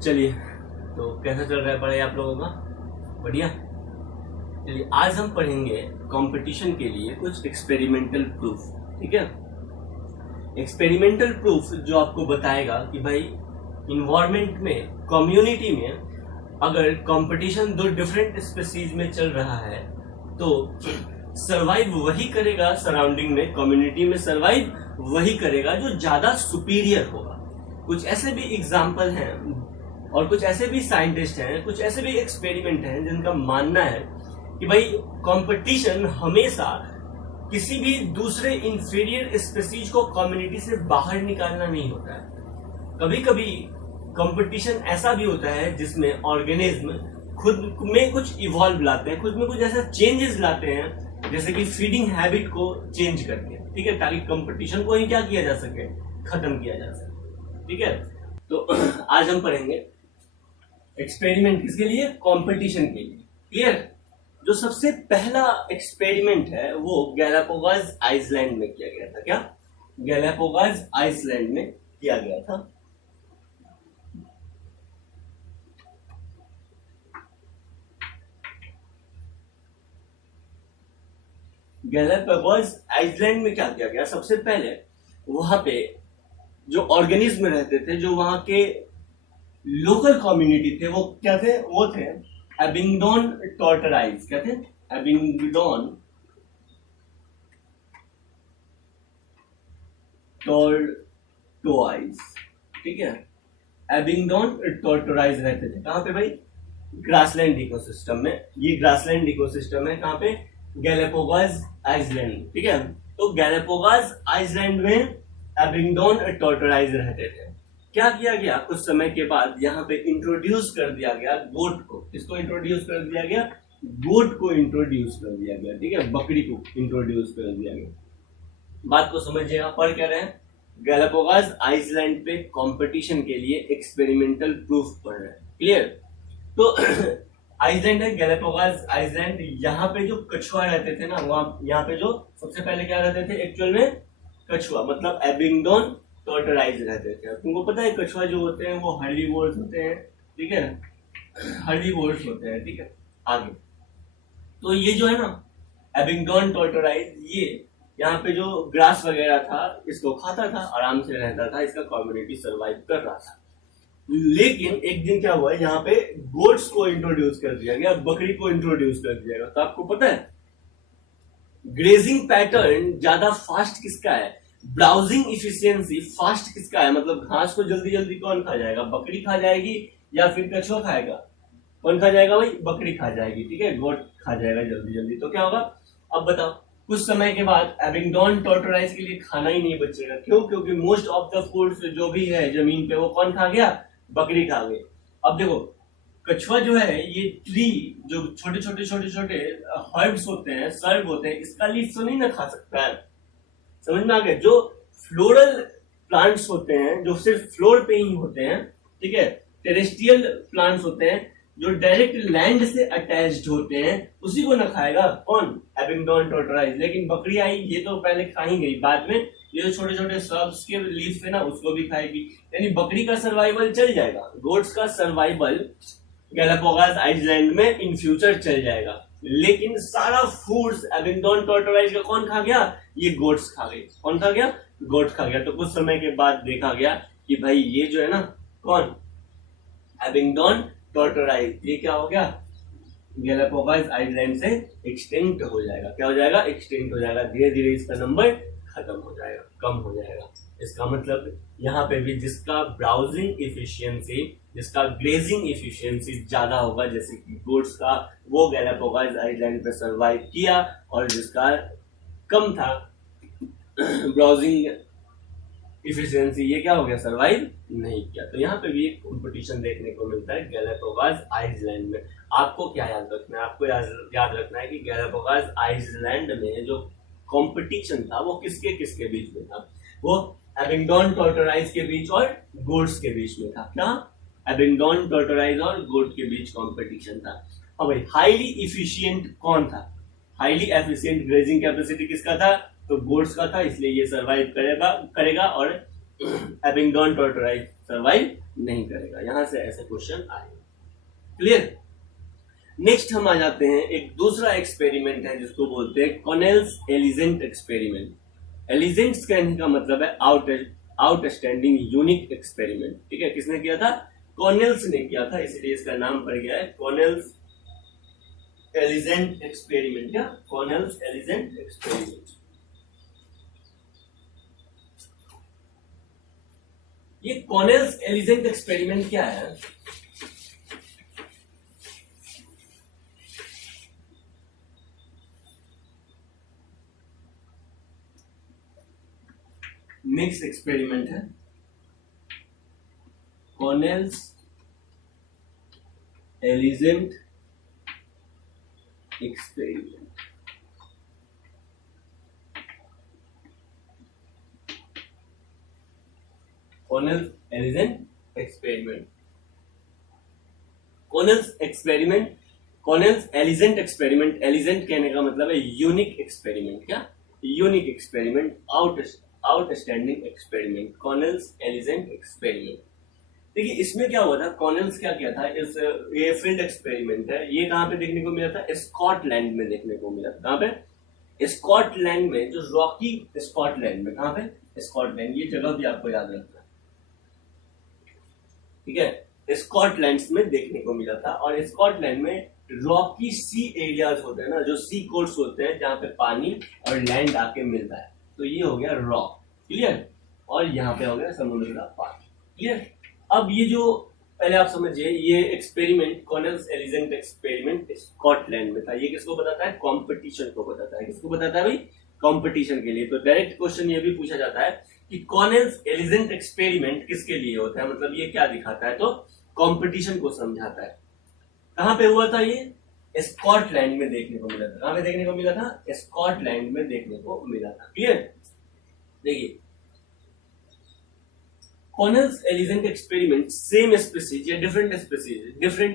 चलिए, तो कैसा चल रहा है पढ़ाई आप लोगों का? बढ़िया। चलिए, आज हम पढ़ेंगे कंपटीशन के लिए कुछ एक्सपेरिमेंटल प्रूफ। ठीक है, एक्सपेरिमेंटल प्रूफ जो आपको बताएगा कि भाई इन्वायरमेंट में, कम्युनिटी में अगर कंपटीशन दो डिफरेंट स्पीसीज में चल रहा है तो सरवाइव वही करेगा सराउंडिंग में, कम्युनिटी में सरवाइव वही करेगा जो ज्यादा सुपीरियर होगा। कुछ ऐसे भी एग्जाम्पल हैं और कुछ ऐसे भी साइंटिस्ट हैं, कुछ ऐसे भी एक्सपेरिमेंट हैं जिनका मानना है कि भाई कंपटीशन हमेशा किसी भी दूसरे इंफीरियर स्पीसीज को कम्युनिटी से बाहर निकालना नहीं होता है। कभी कभी कंपटीशन ऐसा भी होता है जिसमें ऑर्गेनिज्म खुद में कुछ इवॉल्व लाते हैं, खुद में कुछ ऐसा चेंजेस लाते हैं, जैसे कि फीडिंग हैबिट को चेंज करके, ठीक है, ताकि कंपटीशन को ही क्या किया जा सके, खत्म किया जा सके। ठीक है, तो आज हम पढ़ेंगे एक्सपेरिमेंट किसके लिए? कंपटीशन के लिए। क्लियर? जो सबसे पहला एक्सपेरिमेंट है वो गैलापागोस आइसलैंड में किया गया था। क्या? गैलापागोस आइसलैंड में किया गया था। गैलापागोस आइसलैंड में क्या किया गया? सबसे पहले वहां पे जो ऑर्गेनिज्म रहते थे, जो वहां के लोकल कम्युनिटी थे, वो क्या थे? वो थे एबिंगडोन टॉर्टोराइज। क्या थे? एबिंगडोन टॉर्टोराइज। ठीक है, एबिंगडोन टॉर्टोराइज रहते थे। कहां पे भाई? ग्रासलैंड इकोसिस्टम में। ये ग्रासलैंड इकोसिस्टम है कहां पे? Galapagos island. ठीक है, तो गैलापागोस आइसलैंड में एबिंगडोन टॉर्टोराइज रहते थे। क्या किया गया? कुछ समय के बाद यहाँ पे इंट्रोड्यूस कर दिया गया गोट को। किसको इंट्रोड्यूस कर दिया गया? गोट को इंट्रोड्यूस कर दिया गया। ठीक है, बकरी को इंट्रोड्यूस कर दिया गया। बात को समझिएगा, पढ़ क्या रहे हैं? गैलापागोस आइसलैंड पे कंपटीशन के लिए एक्सपेरिमेंटल प्रूफ पढ़ रहे हैं। क्लियर? तो आइसलैंड है, गैलापागोस आइसलैंड। यहाँ पे जो कछुआ रहते थे ना, वहां यहाँ पे जो सबसे पहले क्या रहते थे एक्चुअल में? कछुआ, मतलब एबिंगडोन टॉर्टोराइज रहते थे। तुमको पता है कछुआ जो होते हैं वो हर्बीवोर्स होते हैं। ठीक है, हर्बीवोर्स होते हैं। ठीक है, आगे तो ये जो है ना एबिंगडोन टॉर्टोराइज, ये यहाँ पे जो ग्रास वगैरह था इसको खाता था, आराम से रहता था, इसका कम्युनिटी सर्वाइव कर रहा था। लेकिन एक दिन क्या हुआ, यहाँ पे गोट्स को इंट्रोड्यूस कर दिया गया, बकरी को इंट्रोड्यूस कर दिया गया। तो आपको पता है ग्रेजिंग पैटर्न ज्यादा फास्ट किसका है? ब्राउजिंग इफिशियंसी फास्ट किसका है? मतलब घास को जल्दी जल्दी कौन खा जाएगा? बकरी खा जाएगी या फिर कछुआ खाएगा? कौन खा जाएगा भाई? बकरी खा जाएगी। ठीक है, गोट खा जाएगा जल्दी जल्दी। तो क्या होगा अब बताओ? कुछ समय के बाद एबिंगडोन टॉर्टोराइज के लिए खाना ही नहीं बचेगा। क्यों? क्योंकि मोस्ट ऑफ द फूड्स जो भी है जमीन पे वो कौन खा गया? बकरी खा गई। अब देखो कछुआ जो है ये ट्री, जो छोटे छोटे छोटे छोटे हर्ब्स होते हैं, सर्व होते हैं, इसका लीफ तो नहीं ना खा सकता है। समझ में आ गया? जो फ्लोरल प्लांट्स होते हैं जो सिर्फ फ्लोर पे ही होते हैं, ठीक है, टेरेस्ट्रियल प्लांट्स होते हैं जो डायरेक्ट लैंड से अटैच्ड होते हैं, उसी को ना खाएगा कौन? एबिंगडोन टॉर्टोराइज। लेकिन बकरी आई, ये तो पहले खा ही गई, बाद में ये जो छोटे छोटे श्रब्स के लीफ है ना उसको भी खाएगी। यानी बकरी का सर्वाइवल चल जाएगा, गोट्स का सर्वाइवल गैलापागोस आइसलैंड में इन फ्यूचर चल जाएगा। लेकिन सारा फूड्स एबिंगडोन टॉर्टोराइज का कौन खा गया? ये गोट्स खा गए। कौन खा गया? गोट खा गया। तो कुछ समय के बाद देखा गया कि भाई ये जो है ना कौन? एबिंगडोन टॉर्टोराइज, ये क्या हो गया? गैलापागोस आइसलैंड से एक्सटिंक्ट हो जाएगा। क्या हो जाएगा? एक्सटिंक्ट हो जाएगा। धीरे धीरे इसका नंबर खत्म हो जाएगा, कम हो जाएगा। इसका मतलब यहाँ पे भी जिसका ब्राउजिंग इफिशियंसी, जिसका ग्रेजिंग इफिशियंसी ज्यादा होगा, जैसे कि गोट्स का, वो गैलापागोस आइसलैंड पे सरवाइव किया, और जिसका कम था ब्राउजिंग इफिशियंसी, ये क्या हो गया? सरवाइव नहीं किया। तो यहाँ पे भी एक कंपटीशन देखने को मिलता है गैलापागोस आइसलैंड में। आपको क्या याद रखना है? आपको याद रखना है कि गैलापागोस आइसलैंड में जो कंपटीशन था वो किसके किसके बीच में था? वो एबिंगडोन टॉर्टोराइज के बीच और गोट्स के बीच में था। क्या? एबिंगडोन टॉर्टोराइज और गोट के बीच कंपटीशन था। अब भाई हाईली इफिशिएंट कौन था? हाईली एफिशिएंट ग्रेजिंग कैपेसिटी किसका था? तो गोट्स का था, इसलिए ये सर्वाइव करेगा और एबिंगडोन टॉर्टोराइज सर्वाइव नहीं करेगा, यहां से ऐसे क्वेश्चन आएगा। क्लियर। नेक्स्ट हम आ जाते हैं, एक दूसरा एक्सपेरिमेंट है जिसको बोलते हैं कॉनेल्स एलिजेंट एक्सपेरिमेंट। एलिजेंट्स कहने का मतलब है आउटस्टैंडिंग यूनिक एक्सपेरिमेंट। ठीक है, किसने किया था? कॉनेल्स ने किया था, इसलिए इसका नाम पड़ गया है कॉनेल्स एलिजेंट एक्सपेरिमेंट। क्या? Connell's elegant experiment. ये कॉनेल्स एलिजेंट एक्सपेरिमेंट क्या है? नेक्स्ट एक्सपेरिमेंट है Connell's elegant experiment. Connell's elegant experiment. Connell's experiment, Connell's elegant experiment. Elegant कहने का मतलब है यूनिक एक्सपेरिमेंट। क्या? Unique experiment, outstanding experiment, Connell's elegant experiment. देखिए इसमें क्या हुआ था, कॉनेल्स क्या किया था, ये फील्ड एक्सपेरिमेंट है। ये कहां पे देखने को मिला था? स्कॉटलैंड में देखने को मिला था। कहां पे? स्कॉटलैंड में, जो रॉकी स्कॉटलैंड में। कहां पे? स्कॉटलैंड। ये जगह भी आपको याद रखना है, ठीक है। स्कॉटलैंड में देखने को मिला था, और स्कॉटलैंड में रॉकी सी एरियाज होते हैं ना, जो सी कोर्स होते हैं जहां पे पानी और लैंड आके मिलता है। तो ये हो गया रॉक। क्लियर। और यहाँ पे हो गया समुद्र का पानी। क्लियर। अब ये जो पहले आप समझिए, ये experiment Connell's elegant experiment Scotland में था। ये किसको बताता है? कंपटीशन को बताता है। किसको बताता है भाई? कंपटीशन के लिए। तो डायरेक्ट क्वेश्चन ये भी पूछा जाता है कि कॉनेल्स एलिजेंट एक्सपेरिमेंट किसके लिए होता है, मतलब ये क्या दिखाता है? तो कंपटीशन को समझाता है। कहां पे हुआ था ये? स्कॉटलैंड में देखने को मिला था। कहां पे देखने को मिला था? स्कॉटलैंड में देखने को मिला था। क्लियर। देखिए कॉनेल्स एलिजेंट एक्सपेरिमेंट सेम स्पीसीज या डिफरेंट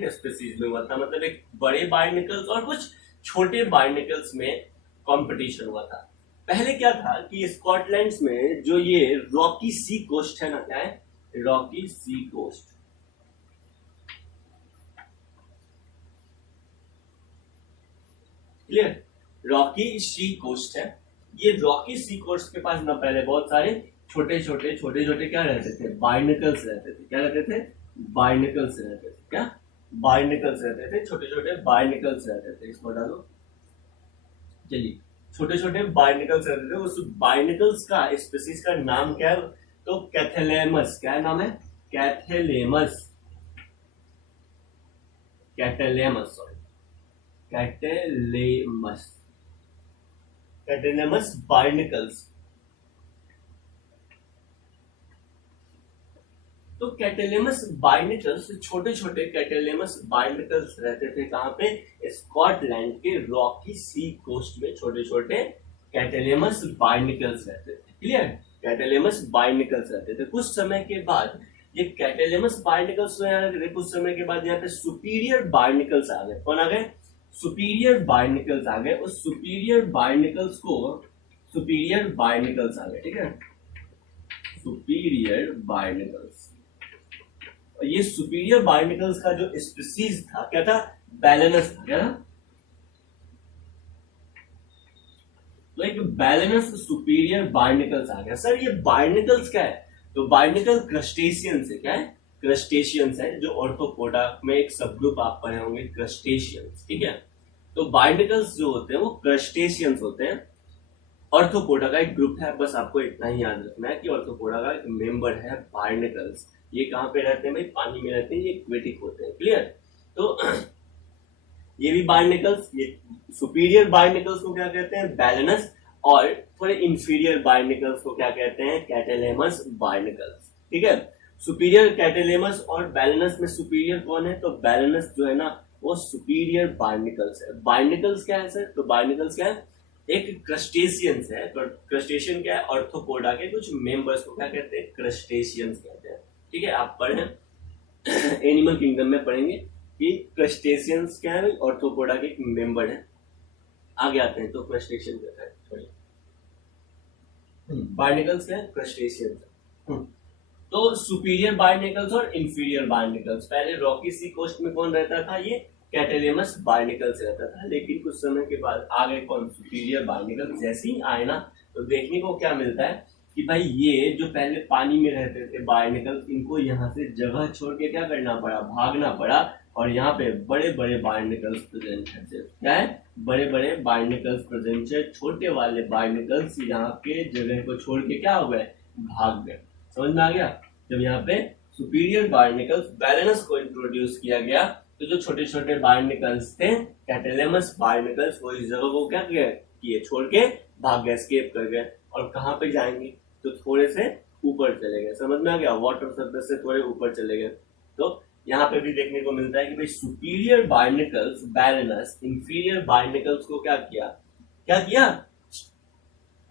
स्पीसीज में हुआ था। मतलब एक बड़े बार्निकल्स और कुछ छोटे बार्निकल्स में कंपटीशन हुआ था। पहले क्या था कि स्कॉटलैंड में जो ये रॉकी सी कोस्ट है ना, क्या है? रॉकी सी कोस्ट। क्लियर। रॉकी सी कोस्ट है। ये रॉकी सी कोस्ट के पास ना पहले बहुत सारे छोटे छोटे क्या रहते थे? बार्निकल्स रहते थे। क्या रहते थे? बार्निकल्स रहते थे। क्या? बार्निकल्स रहते थे, छोटे छोटे बार्निकल्स रहते थे। इसको डालो। चलिए, छोटे छोटे बार्निकल्स रहते थे। उस बार्निकल्स का स्पीसीज का नाम क्या है? तो कैथेलेमस। क्या नाम है? कैथेलेमस। कैटेलेमस, सॉरी, कैटेलेमस। कैटेलेमस बार्निकल्स। तो कैटेलेमस बार्निकल्स, छोटे छोटे कैटेलेमस बार्निकल्स रहते थे। कहां पे? स्कॉटलैंड के रॉकी सी कोस्ट में छोटे छोटे कैटेलेमस बार्निकल्स रहते थे। क्लियर। कैटेलेमस बार्निकल्स रहते थे। कुछ समय के बाद ये कैटेलेमस बार्निकल्स कुछ समय के बाद यहाँ पे सुपीरियर बार्निकल्स आ गए। कौन आ गए? सुपीरियर बार्निकल्स आ गए। उस सुपीरियर बार्निकल्स आ गए। ठीक है, सुपीरियर बार्निकल्स। और ये सुपीरियर बार्निकल्स का जो स्पीसीज था क्या था? बैलेनस था। क्या था? तो एक बैलेनस सुपीरियर बार्निकल्स आ गया। सर ये बार्निकल्स क्या है? तो बार्निकल क्रस्टेशियंस है। क्या है? क्रस्टेशियंस है, जो ऑर्थोपोडा में एक सब ग्रुप आप पढ़े होंगे, क्रस्टेशियंस। ठीक है, तो बार्निकल्स जो होते हैं वो क्रस्टेशियंस होते हैं। ऑर्थोपोडा का एक ग्रुप है। बस आपको इतना ही याद रखना है कि ऑर्थोपोडा का एक मेंबर है बार्निकल्स। ये कहां पे रहते हैं भाई? पानी में रहते हैं। ये एक्वेटिक होते हैं। क्लियर। तो ये भी बार्निकल्स, ये सुपीरियर बार्निकल्स को क्या कहते हैं? बैलेनस। और थोड़े इंफीरियर बार्निकल्स को क्या कहते हैं? कैटेलेमस बार्निकल्स। ठीक है, सुपीरियर कैटेलेमस और बैलेनस में सुपीरियर कौन है? तो बैलेनस जो है ना वो सुपीरियर बार्निकल्स है। बार्निकल्स क्या है सर? तो बार्निकल्स क्या है? एक क्रस्टेशियंस है। तो क्रस्टेशियन क्या है? ऑर्थोपोडा के कुछ मेंबर्स को क्या कहते हैं? क्रस्टेशियंस कहते हैं। ठीक है, आप पढ़े एनिमल किंगडम में पढ़ेंगे कि क्रस्टेशियंस क्या है? ऑर्थोपोडा के एक मेंबर है। आगे आते हैं तो क्रस्टेशियन क्या है? बार्निकल्स क्या है? क्रस्टेशियंस। तो सुपीरियर बार्निकल्स और इंफीरियर बार्निकल्स, पहले रॉकी सी कोस्ट में कौन रहता था, ये कैटेलेमस बार्निकल्स रहता था, लेकिन कुछ समय के बाद आ गए कौन, सुपीरियर बार्निकल्स। जैसे ही आए ना तो देखने को क्या मिलता है कि भाई ये जो पहले पानी में रहते थे बार्निकल्स, इनको यहाँ से जगह छोड़ के क्या करना पड़ा, भागना पड़ा, और यहाँ पे बड़े बड़े बार्निकल्स प्रेजेंट है। क्या है, बड़े बड़े बार्निकल्स प्रेजेंट है, छोटे वाले बार्निकल्स यहाँ के जगह को छोड़ के क्या हो गए, भाग गए। समझ में आ गया। जब यहाँ पे सुपीरियर बार्निकल्स बैलेनस को इंट्रोड्यूस किया गया तो जो छोटे छोटे बार्निकल्स थे कैटेलेमस बार्निकल्स, वो इस जगह को क्या किए, छोड़ के भाग गए, एस्केप कर गए, और कहाँ पे जाएंगे, तो थोड़े से ऊपर चले गए। समझ में आ गया, वाटर सरफेस से थोड़े ऊपर चले गए। तो यहाँ पे भी देखने को मिलता है कि भाई सुपीरियर बार्निकल्स बैलेनस इंफीरियर बार्निकल्स को क्या किया,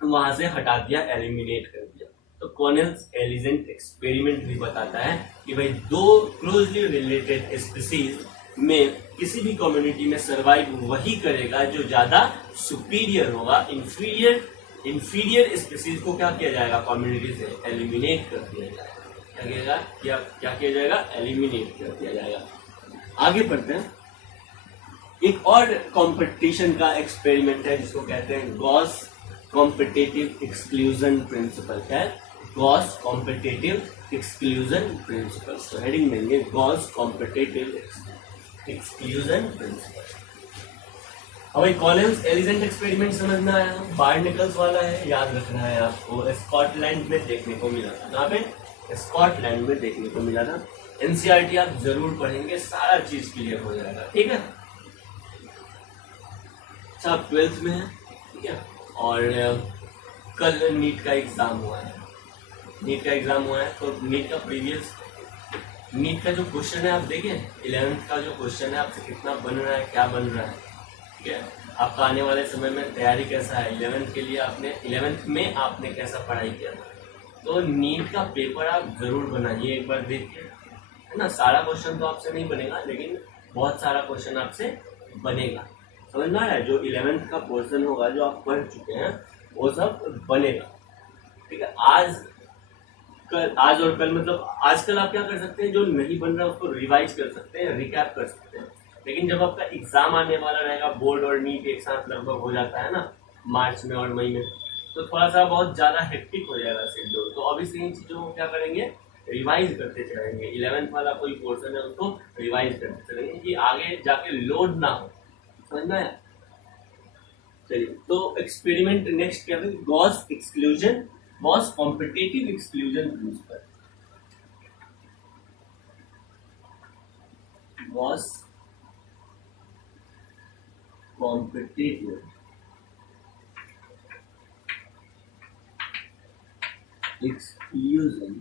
वहां से हटा दिया, एलिमिनेट कर दिया। तो कॉर्नेल्स एलिजेंट एक्सपेरिमेंट भी बताता है कि भाई दो क्लोजली रिलेटेड स्पीसीज में किसी भी कम्युनिटी में सर्वाइव वही करेगा जो ज्यादा सुपीरियर होगा। इंफीरियर स्पीसीज को क्या किया जाएगा, कम्युनिटी से एलिमिनेट कर दिया जाएगा। क्या किया जाएगा, एलिमिनेट कर दिया जाएगा। आगे बढ़ते हैं। एक और कंपटीशन का एक्सपेरिमेंट है जिसको कहते हैं गॉस कॉम्पिटिटिव एक्सक्लूजन प्रिंसिपल। क्या है, गॉस कॉम्पिटिटिव एक्सक्लूजन प्रिंसिपल। तो हेडिंग देंगे गॉस कॉम्पिटिटिव एक्सक्लूजन प्रिंसिपल। अब कॉलिन्स एलिजेंट एक्सपेरिमेंट समझ में आया, बार्निकल्स वाला है, याद रखना है आपको। स्कॉटलैंड में देखने को मिला था, यहाँ पे स्कॉटलैंड में देखने को मिला था। एनसीईआरटी आप जरूर पढ़ेंगे, सारा चीज क्लियर हो जाएगा, ठीक है। अच्छा, 12th में है, ठीक है, और कल नीट का एग्जाम हुआ है। तो नीट का प्रीवियस नीट का जो क्वेश्चन है आप देखिए, 11th का जो क्वेश्चन है आपसे कितना बन रहा है, क्या बन रहा है, ठीक है। आपका आने वाले समय में तैयारी कैसा है, 11th के लिए 11th में आपने कैसा पढ़ाई किया था। तो नीट का पेपर आप जरूर बनाइए, एक बार देखिए, है ना। सारा क्वेश्चन तो आपसे नहीं बनेगा, लेकिन बहुत सारा क्वेश्चन आपसे बनेगा। समझ में आ रहा है, जो 11th का पोर्शन होगा जो आप पढ़ चुके हैं वो सब बनेगा, ठीक है। आज और कल, मतलब आजकल आप क्या कर सकते हैं, जो नहीं बन रहा उसको रिवाइज कर सकते हैं, रिकैप कर सकते हैं। लेकिन जब आपका एग्जाम आने वाला रहेगा, बोर्ड और नीट एक साथ लगभग हो जाता है ना, मार्च में और मई में, तो थोड़ा सा बहुत ज्यादा हेक्टिक हो जाएगा शेड्यूल। तो अभी से इन चीजों को क्या करेंगे, रिवाइज करते चलेंगे। 11th वाला कोई पोर्शन है उसको रिवाइज करते चलेंगे कि आगे जाके लोड ना हो। समझ में आया। चलिए, तो एक्सपेरिमेंट नेक्स्ट क्या है, Gauss exclusion, Gauss competitive exclusion principal. Gauss competitive exclusion,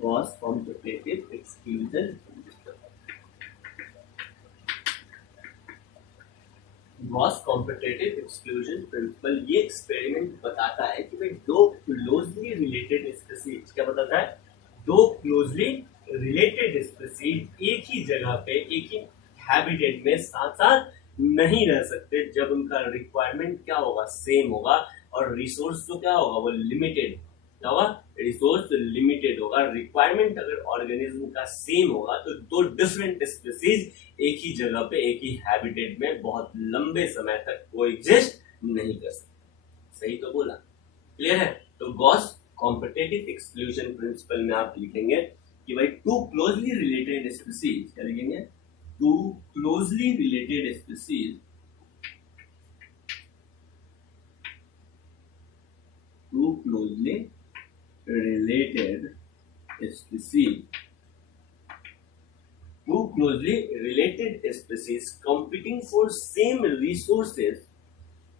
Gauss competitive exclusion principal. Gauss competitive exclusion principal ये एक्सपेरिमेंट बताता है कि भाई दो क्लोजली रिलेटेड स्पीसीज, क्या बताता है, दो क्लोजली रिलेटेड स्पीसीज एक ही जगह पे, एक ही हैबिटेट में साथ साथ नहीं रह सकते जब उनका रिक्वायरमेंट क्या होगा, सेम होगा, और रिसोर्स तो क्या होगा, वो लिमिटेड। क्या होगा, रिसोर्स लिमिटेड होगा। रिक्वायरमेंट अगर ऑर्गेनिज्म का सेम होगा तो दो डिफरेंट स्पीसीज एक ही जगह पे, एक ही हैबिटेट में बहुत लंबे समय तक कोएग्जिस्ट नहीं कर सकते। सही तो बोला, क्लियर है। तो गॉस कॉम्पिटिटिव एक्सक्लूजन प्रिंसिपल में आप लिखेंगे कि भाई टू क्लोजली रिलेटेड स्पीसीज, क्या लिखेंगे, two closely related species, two closely related species, two closely related species competing for same resources,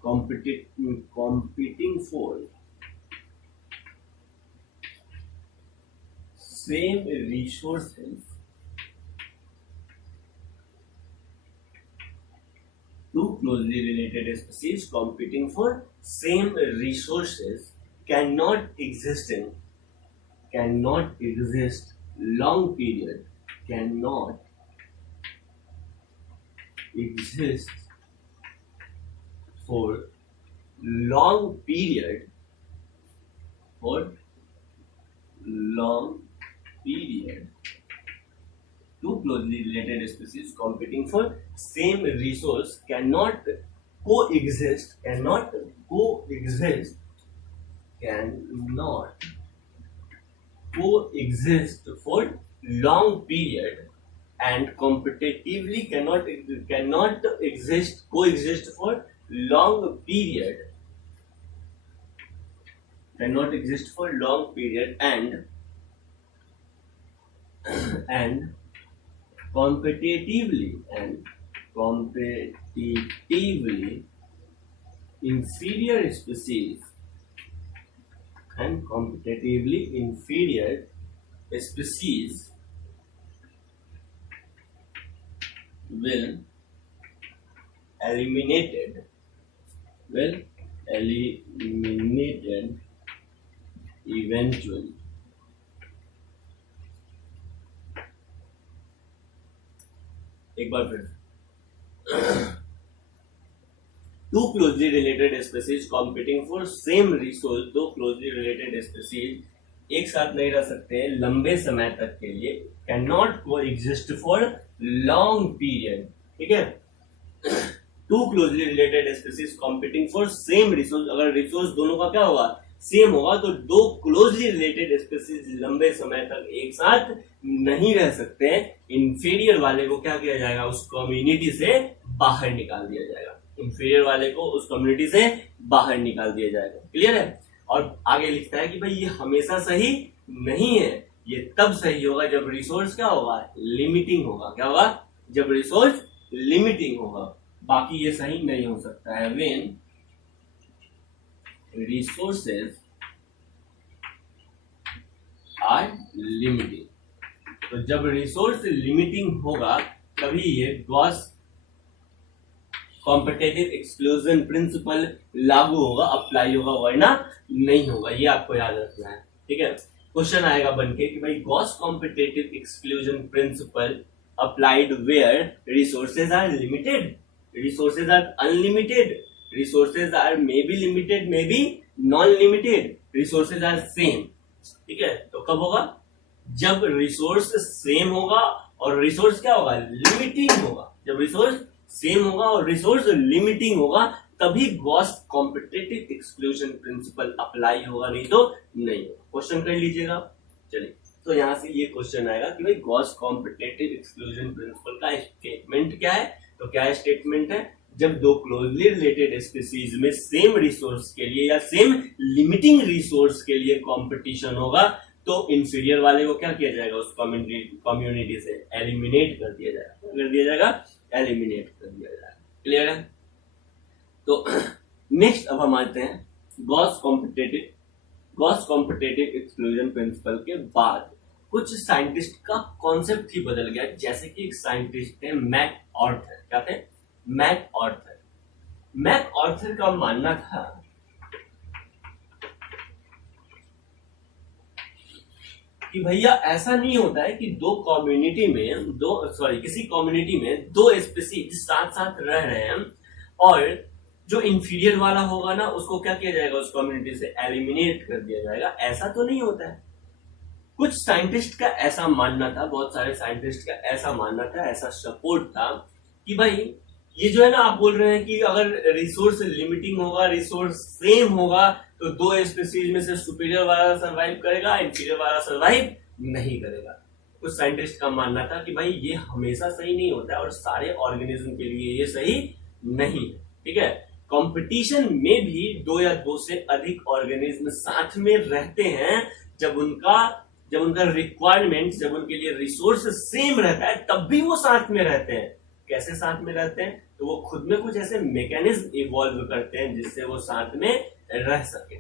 competing for same resources, two closely related species competing for same resources cannot exist long period, cannot exist for long period, for long period, two closely related species competing for same resource cannot coexist cannot coexist for long period and competitively cannot coexist for long period and competitively inferior species will eliminated eventually. एक बार फिर, two closely related species competing for same resource, दो closely related species एक साथ नहीं रह सकते लंबे समय तक के लिए, can not coexist for long period, ठीक है। Two closely related species competing for same resource, अगर रिसोर्स दोनों का क्या होगा, सेम होगा, तो दो क्लोजली रिलेटेड स्पीसीज लंबे समय तक एक साथ नहीं रह सकते। इंफीरियर वाले को क्या किया जाएगा, उस कम्युनिटी से बाहर निकाल दिया जाएगा, इंफीरियर वाले को उस कम्युनिटी से बाहर निकाल दिया जाएगा। क्लियर है। और आगे लिखता है कि भाई ये हमेशा सही नहीं है, ये तब सही होगा जब रिसोर्स क्या होगा, लिमिटिंग होगा। क्या होगा, जब रिसोर्स लिमिटिंग होगा, बाकी ये सही नहीं हो सकता है। व्हेन रिसोर्सेज आर लिमिटिंग, तो जब रिसोर्स लिमिटिंग होगा तभी ये गॉस कॉम्पिटिटिव एक्सक्लूजन प्रिंसिपल लागू होगा, अप्लाई होगा, वरना नहीं होगा। ये आपको याद रखना है, ठीक है। क्वेश्चन आएगा बनके कि भाई Gause competitive exclusion principle applied where resources are limited, resources are unlimited, resources are may be limited, may be non limited, resources are same, ठीक है। तो कब होगा, जब रिसोर्स सेम होगा और रिसोर्स क्या होगा, लिमिटिंग होगा। जब रिसोर्स सेम होगा और रिसोर्स लिमिटिंग होगा तभी Gauss competitive exclusion principal apply होगा, नहीं तो नहीं होगा। क्वेश्चन कर लीजिएगा। चलिए, तो यहां से ये क्वेश्चन आएगा कि भाई गॉस कॉम्पिटिटिव एक्सक्लूजन प्रिंसिपल का स्टेटमेंट क्या है। तो क्या स्टेटमेंट है, जब दो क्लोजली रिलेटेड स्पीसीज में सेम रिसोर्स के लिए या सेम लिमिटिंग रिसोर्स के लिए कंपटीशन होगा तो इंफीरियर वाले को क्या किया जाएगा, उस कम्युनिटी से एलिमिनेट कर दिया जाएगा, एलिमिनेट कर दिया जाएगा। क्लियर है। तो नेक्स्ट अब हम आते हैं गॉस कॉम्पिटिटिव एक्सक्लूजन प्रिंसिपल के बाद कुछ साइंटिस्ट का कॉन्सेप्ट ही बदल गया। जैसे कि एक साइंटिस्ट थे मैक ऑर्थर, क्या थे, मैक ऑर्थर। मैक ऑर्थर का मानना था कि भैया ऐसा नहीं होता है कि किसी कम्युनिटी में दो स्पीसीज साथ साथ रह रहे हैं और जो इंफीरियर वाला होगा ना उसको क्या किया जाएगा, उस कम्युनिटी से एलिमिनेट कर दिया जाएगा। ऐसा तो नहीं होता है। कुछ साइंटिस्ट का ऐसा मानना था, बहुत सारे साइंटिस्ट का ऐसा मानना था, ऐसा सपोर्ट था कि भाई ये जो है ना, आप बोल रहे हैं कि अगर रिसोर्स लिमिटिंग होगा, रिसोर्स सेम होगा, तो दो स्पीसीज में से सुपीरियर वाला सर्वाइव करेगा, इंफीरियर वाला सर्वाइव नहीं करेगा। कुछ साइंटिस्ट का मानना था कि भाई ये हमेशा सही नहीं होता है और सारे ऑर्गेनिज्म के लिए ये सही नहीं है, ठीक है। कंपटीशन में भी दो या दो से अधिक ऑर्गेनिज्म साथ में रहते हैं जब उनका रिक्वायरमेंट, जब उनके लिए रिसोर्स सेम रहता है तब भी वो साथ में रहते हैं। कैसे साथ में रहते हैं, तो वो खुद में कुछ ऐसे मैकेनिज्म इवॉल्व करते हैं जिससे वो साथ में रह सके।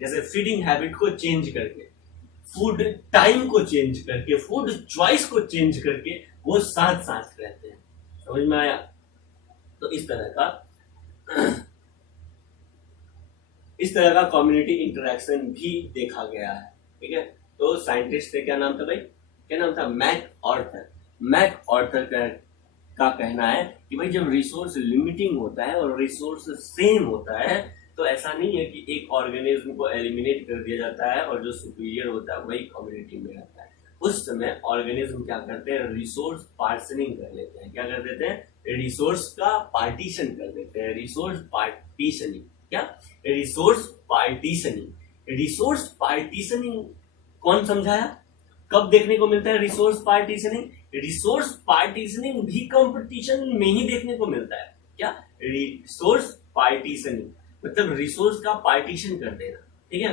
जैसे फीडिंग हैबिट को चेंज करके, फूड टाइम को चेंज करके, फूड चॉइस को चेंज करके वो साथ साथ रहते हैं। समझ में आया। तो इस तरह का कम्युनिटी इंटरेक्शन भी देखा गया है, ठीक है। तो साइंटिस्ट से क्या नाम था भाई, क्या नाम था, मैक ऑर्थर। मैक ऑर्थर का कहना है कि भाई जब रिसोर्स लिमिटिंग होता है और रिसोर्स सेम होता है तो ऐसा नहीं है कि एक ऑर्गेनिज्म को एलिमिनेट कर दिया जाता है और जो सुपीरियर होता है वही कम्युनिटी में रहता है। उस समय ऑर्गेनिज्म क्या करते हैं, रिसोर्स पार्सनिंग कर लेते हैं। क्या कर देते हैं, रिसोर्स का पार्टीशन कर देते हैं। रिसोर्स पार्टीशनिंग, क्या, रिसोर्स पार्टीशनिंग। रिसोर्स पार्टीशनिंग कौन समझाया, कब देखने को मिलता है रिसोर्स पार्टीशनिंग? रिसोर्स पार्टीशनिंग भी कंपटीशन में ही देखने को मिलता है। क्या, रिसोर्स पार्टीशनिंग मतलब रिसोर्स का पार्टीशन कर देना, ठीक है,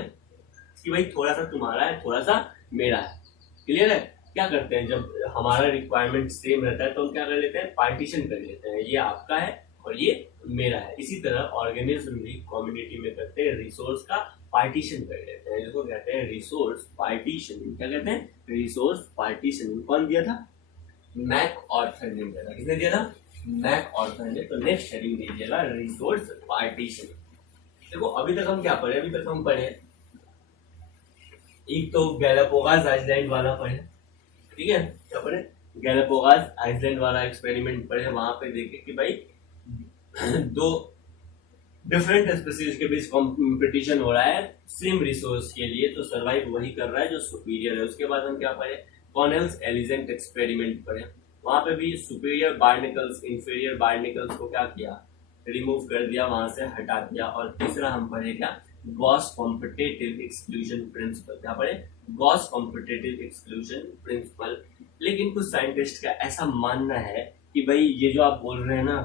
कि भाई थोड़ा सा तुम्हारा है, थोड़ा सा मेरा है। क्लियर है? क्या करते हैं, जब हमारा रिक्वायरमेंट सेम रहता है तो हम क्या कर लेते हैं, पार्टीशन कर लेते हैं, ये आपका है और ये मेरा है। इसी तरह ऑर्गेनिज्म भी कम्युनिटी में करते हैं, रिसोर्स का पार्टीशन कर लेते हैं, जिसको कहते हैं रिसोर्स पार्टीशनिंग। क्या कहते हैं, रिसोर्स पार्टीशनिंग। कौन दिया था, मैक ऑर्थर ने दिया था। किसने दिया था, मैक ऑर्थर ने। तो नेक्स्ट हेडिंग दीजिएगा रिसोर्स पार्टीशनिंग। देखो अभी तक हम क्या पढ़े, अभी तक हम पढ़े एक तो गैलापागोस आइलैंड वाला पढ़े, ठीक है, क्या पढ़े, गैलापागोस आइलैंड वाला एक्सपेरिमेंट पढ़े। वहां पे देखे कि भाई दो डिफरेंट स्पीसीज के बीच कंपटीशन हो रहा है सेम रिसोर्स के लिए, तो सरवाइव वही कर रहा है जो सुपीरियर है। उसके बाद हम क्या पढ़े, कॉर्नेल्स एलिजेंट एक्सपेरिमेंट पढ़े। वहां पे भी सुपीरियर बार्निकल्स इंफीरियर बार्निकल्स को क्या किया, रिमूव कर दिया, वहां से हटा दिया। और तीसरा हम पढ़े क्या, गॉस कॉम्पिटेटिव एक्सक्लूजन प्रिंसिपल। क्या पढ़े, गॉस कॉम्पिटेटिव एक्सक्लूजन प्रिंसिपल। लेकिन कुछ साइंटिस्ट का ऐसा मानना है कि भाई ये जो आप बोल रहे हैं ना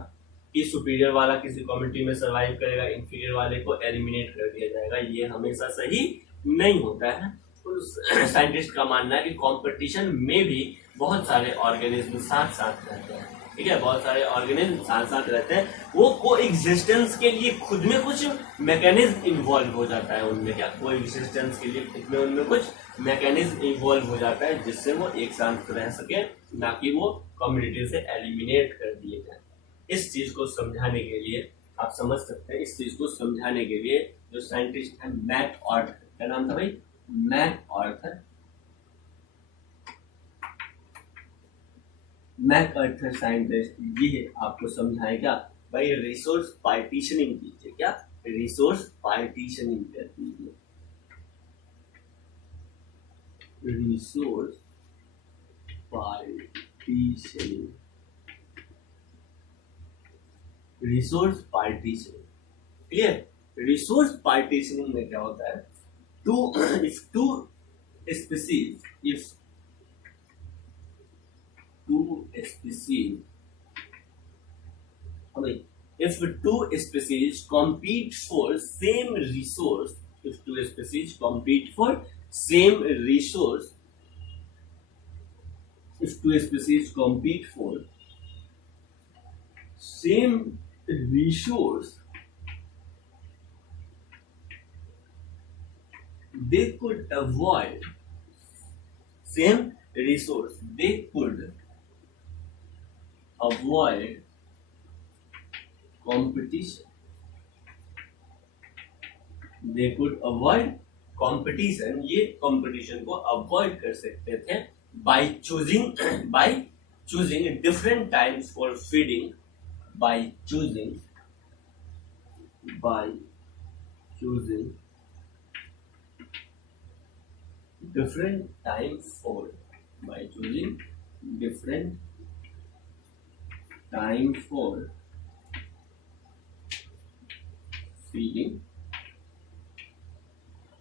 कि सुपीरियर वाला किसी कम्युनिटी में सर्वाइव करेगा, इंफीरियर वाले को एलिमिनेट कर दिया जाएगा, ये हमेशा सही नहीं होता है। तो साइंटिस्ट का मानना है कि कंपटीशन में भी बहुत सारे ऑर्गेनिज्म साथ साथ रहते हैं, ठीक है, बहुत सारे ऑर्गेनिज्म साथ साथ रहते हैं। वो को एग्जिस्टेंस के लिए खुद में कुछ मैकेनिज्म इन्वॉल्व हो जाता है उनमें, क्या, को एग्जिस्टेंस के लिए खुद में उनमें कुछ मैकेनिज्म इन्वॉल्व हो जाता है जिससे वो एक साथ रह सके, ना कि वो कम्युनिटी से एलिमिनेट कर दिए जाए। इस चीज को समझाने के लिए आप समझ सकते हैं, इस चीज को समझाने के लिए जो साइंटिस्ट है मैक ऑर्थर, क्या नाम था भाई, MacArthur. MacArthur scientist ये आपको समझाएगा भाई रिसोर्स पार्टीशनिंग कीजिए, क्या, रिसोर्स पार्टीशनिंग कर दीजिए, resource partitioning, resource partitioning. Clear? Resource partitioning में क्या होता है, if two species compete for same resource, if two species compete for same resource, if two species compete for same resource, they could avoid same resource, they could avoid competition, they could avoid competition, ये competition को avoid कर सकते थे by choosing different times for feeding, by choosing different time for, by choosing different time for feeding।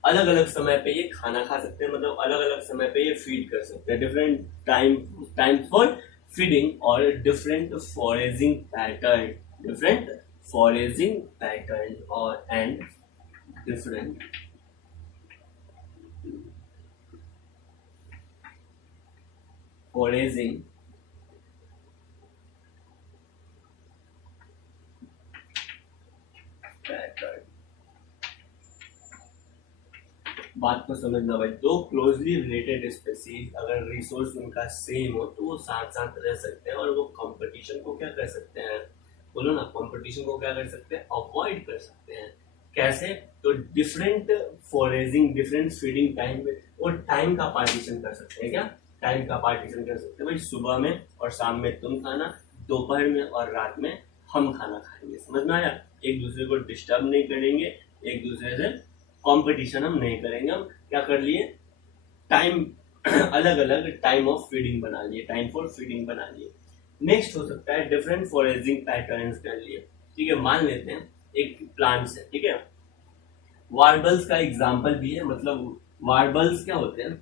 अलग अलग समय पे ये खाना खा सकते हैं, मतलब अलग अलग समय पे ये फीड कर सकते हैं, डिफरेंट टाइम फॉर फीडिंग और डिफरेंट फॉरेजिंग पैटर्न और एंड डिफरेंट फॉरेजिंग पैटर्न। बात को समझना भाई, दो क्लोजली रिलेटेड स्पीसीज अगर रिसोर्स उनका सेम हो तो वो साथ साथ रह सकते हैं और वो कंपटीशन को क्या कर सकते हैं, बोलो ना, कंपटीशन को क्या कर सकते हैं, अवॉइड कर सकते हैं। कैसे, तो different foraging different feeding time में वो टाइम का पार्टीशन कर सकते हैं। क्या, टाइम का पार्टीशन कर सकते हैं भाई, सुबह में और शाम में तुम खाना, दोपहर में और रात में हम खाना खाएंगे। समझ में आया? एक दूसरे को डिस्टर्ब नहीं करेंगे, एक दूसरे से कंपटीशन हम नहीं करेंगे। हम क्या कर लिए, टाइम अलग अलग टाइम ऑफ फीडिंग बना लिए, टाइम फॉर फीडिंग बना लिए। नेक्स्ट हो सकता है डिफरेंट फॉरेजिंग पैटर्न्स कर लिए। ठीक है, मान लेते हैं एक प्लांट्स है, ठीक है, वार्बल्स का एग्जाम्पल भी है। मतलब वार्बल्स क्या होते हैं,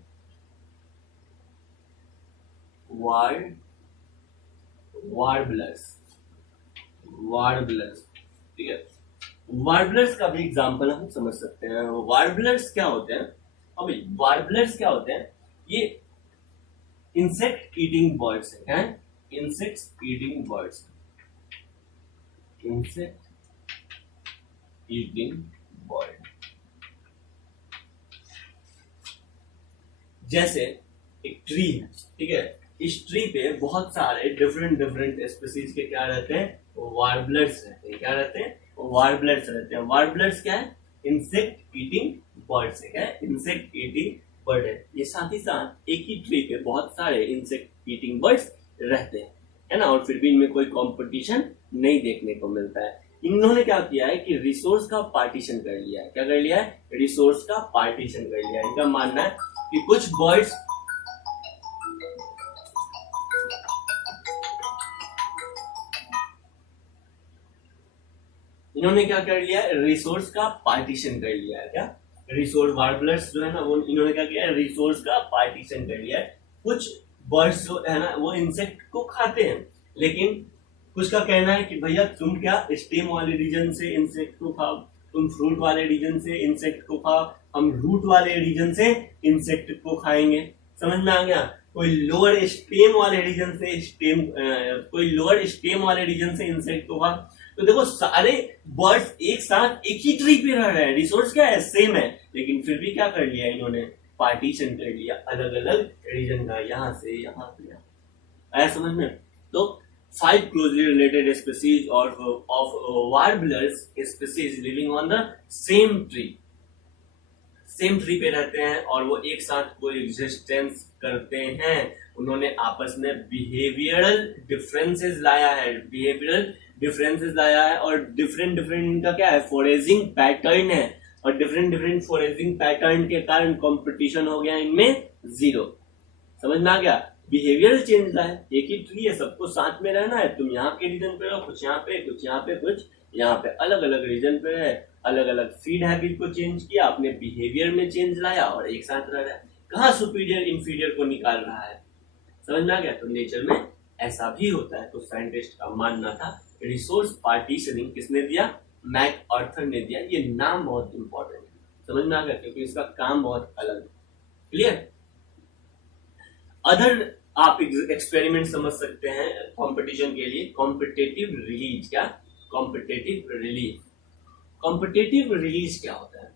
वार्बलर्स, वार्बलर्स, ठीक है, वार्बलर्स का भी एग्जाम्पल हम समझ सकते हैं। वार्बलर्स क्या होते हैं, अभी वार्बलर्स क्या होते हैं, ये इंसेक्ट ईटिंग बर्ड्स है, insect eating birds, insect eating bird. जैसे एक ट्री है, ठीक है, इस ट्री पे बहुत सारे डिफरेंट डिफरेंट स्पीसीज के क्या रहते हैं, वार्बलर्स रहते हैं। क्या रहते हैं, वार्बलर्स रहते हैं। वार्बलर्स क्या है, इंसेक्ट ईटिंग बर्ड्स है। क्या है, इंसेक्ट ईटिंग बर्ड है। ये साथ ही साथ एक ही ट्री पे बहुत सारे इंसेक्ट ईटिंग बर्ड्स रहते हैं, है ना, और फिर भी इनमें कोई कंपटीशन नहीं देखने को मिलता है। इन्होंने क्या किया है कि रिसोर्स का पार्टीशन कर लिया है। क्या कर लिया है, रिसोर्स का पार्टीशन कर लिया है। इनका मानना है कि कुछ बर्ड्स इन्होंने क्या कर लिया है, रिसोर्स का पार्टीशन कर लिया है। क्या, रिसोर्स, वार्बलर्स जो है ना, वो इन्होंने क्या किया है, रिसोर्स का पार्टीशन कर लिया है। कुछ बर्ड्स जो है ना वो इंसेक्ट को खाते हैं, लेकिन कुछ का कहना है कि भैया तुम क्या स्टेम वाले रीजन से इंसेक्ट को खाओ, तुम फ्रूट वाले रीजन से इंसेक्ट को खाओ, हम रूट वाले रीजन से इंसेक्ट को खाएंगे। समझ में आ गया। कोई लोअर स्टेम वाले रीजन से कोई लोअर स्टेम वाले रीजन से इंसेक्ट को खा। तो देखो सारे बर्ड्स एक साथ एक ही ट्री पे रह रहे हैं, रिसोर्स क्या है, सेम है, लेकिन फिर भी क्या कर लिया इन्होंने, पार्टीशन कर लिया अलग अलग रीजन का, यहाँ से यहाँ से यहाँ। आया समझ में। तो 5 closely related species of warblers species living on the same tree, same tree पे रहते हैं और वो एक साथ कोई एग्जिस्टेंस करते हैं। उन्होंने आपस में बिहेवियरल डिफरेंसेस लाया है, बिहेवियरल डिफरेंसेस लाया है, और डिफरेंट डिफरेंट इनका क्या है, फॉरेजिंग पैटर्न है, और डिफरेंट डिफरेंट फॉरेजिंग पैटर्न के कारण कंपटीशन हो गया इनमें 0। समझ में आ गया। बिहेवियर चेंज है, एक ही ट्री है, सबको साथ में रहना है, तुम यहाँ के रीजन पे रहो, कुछ यहाँ पे, कुछ यहाँ पे, कुछ यहाँ पे, अलग अलग रीजन पे है, अलग अलग फीड हैबिट को चेंज किया, अपने बिहेवियर में चेंज लाया और एक साथ रह रहा है। कहाँ सुपीरियर इंफीरियर को निकाल रहा है, समझ में आ गया। तो नेचर में ऐसा भी होता है। तो साइंटिस्ट का मानना था रिसोर्स पार्टीशनिंग किसने दिया, मैक आर्थर ने दिया। ये नाम बहुत इंपॉर्टेंट है, समझ में आ गया, क्योंकि इसका काम बहुत अलग है। क्लियर। अदर आप एक्सपेरिमेंट समझ सकते हैं कंपटीशन के लिए। कॉम्पिटेटिव रिलीज, क्या, कॉम्पिटेटिव रिलीज, कॉम्पिटेटिव रिलीज क्या होता है,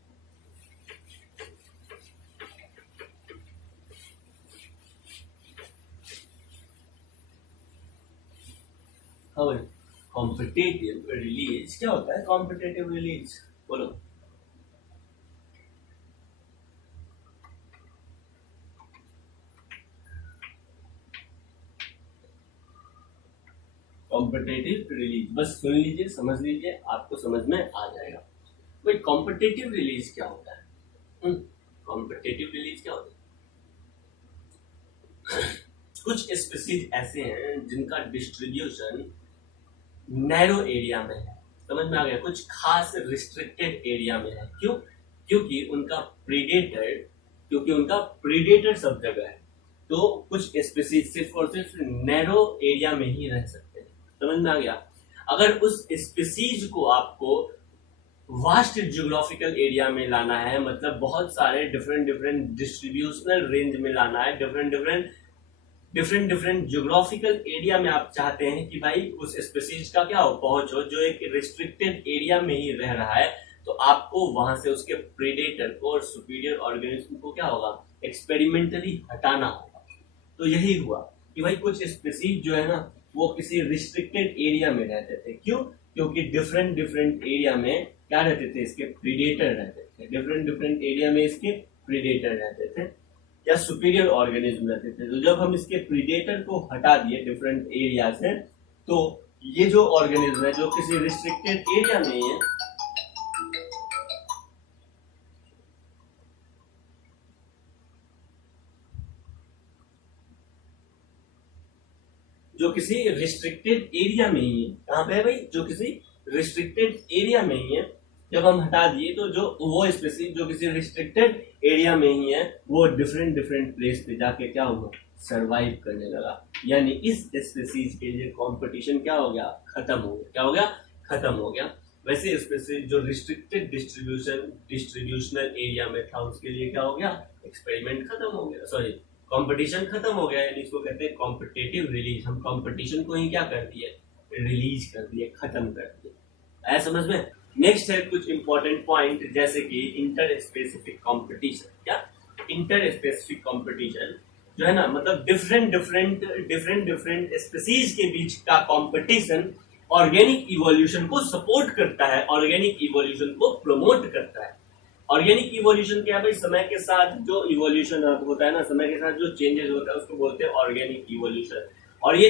कॉम्पिटेटिव रिलीज क्या होता है, कॉम्पिटेटिव रिलीज बोलो। कॉम्पिटेटिव रिलीज बस सुन लीजिए, समझ लीजिए, आपको समझ में आ जाएगा। भाई कॉम्पिटेटिव रिलीज क्या होता है, कॉम्पिटेटिव रिलीज क्या होता है। कुछ स्पीसीज ऐसे हैं जिनका डिस्ट्रीब्यूशन नैरो एरिया में है, समझ में आ गया, कुछ खास रिस्ट्रिक्टेड एरिया में है। क्यों, क्योंकि उनका प्रीडेटर सब जगह है। तो कुछ स्पीसीज सिर्फ और सिर्फ नैरो एरिया में ही रह सकते हैं, समझ में आ गया। अगर उस स्पीसीज को आपको वास्ट जियोग्राफिकल एरिया में लाना है, मतलब बहुत सारे डिफरेंट डिफरेंट डिस्ट्रीब्यूशनल रेंज में लाना है, डिफरेंट डिफरेंट जियोग्राफिकल एरिया में आप चाहते हैं कि भाई उस स्पीसीज का क्या हो, पहुंच हो, जो एक रिस्ट्रिक्टेड एरिया में ही रह रहा है, तो आपको वहां से उसके प्रीडेटर को और सुपीरियर ऑर्गेनिज्म को क्या होगा, एक्सपेरिमेंटली हटाना होगा। तो यही हुआ कि भाई कुछ स्पीसीज जो है ना वो किसी रिस्ट्रिक्टेड एरिया में रहते थे। क्यों, क्योंकि डिफरेंट एरिया में क्या रहते थे, इसके प्रीडेटर रहते थे, डिफरेंट एरिया में इसके प्रीडेटर रहते थे या सुपीरियर ऑर्गेनिज्म रहते थे। तो जब हम इसके प्रीडेटर को हटा दिए डिफरेंट एरिया से, तो ये जो ऑर्गेनिज्म है जो किसी रिस्ट्रिक्टेड एरिया में है, जो किसी रिस्ट्रिक्टेड एरिया में ही है। कहाँ पे है भाई? जो किसी रिस्ट्रिक्टेड एरिया में ही है। जब हम हटा दिए तो जो वो स्पीसीज जो किसी रिस्ट्रिक्टेड एरिया में ही है वो डिफरेंट डिफरेंट प्लेस पे जाके क्या हुआ? सरवाइव करने लगा। यानी इस स्पीसीज के लिए कंपटीशन क्या हो गया? खत्म हो गया। क्या हो गया? खत्म हो गया। वैसे स्पीसीज जो रिस्ट्रिक्टेड डिस्ट्रीब्यूशनल एरिया में था उसके लिए क्या हो गया? एक्सपेरिमेंट खत्म हो गया, सॉरी कंपटीशन खत्म हो गया। यानी इसको कहते हैं कॉम्पिटेटिव रिलीज। हम कंपटीशन को ही क्या कर दिए? रिलीज कर दिए, खत्म कर दिए। आया समझ में? नेक्स्ट है कुछ इंपॉर्टेंट पॉइंट जैसे कि इंटर स्पेसिफिक कंपटीशन। क्या? इंटर स्पेसिफिक कंपटीशन जो है ना, मतलब डिफरेंट डिफरेंट स्पीसीज के बीच का कंपटीशन ऑर्गेनिक इवोल्यूशन को सपोर्ट करता है, ऑर्गेनिक इवोल्यूशन को प्रमोट करता है। ऑर्गेनिक इवोल्यूशन क्या है भाई? समय के साथ जो इवोल्यूशन होता है ना, समय के साथ जो चेंजेस होता है उसको बोलते हैं ऑर्गेनिक इवोल्यूशन। और ये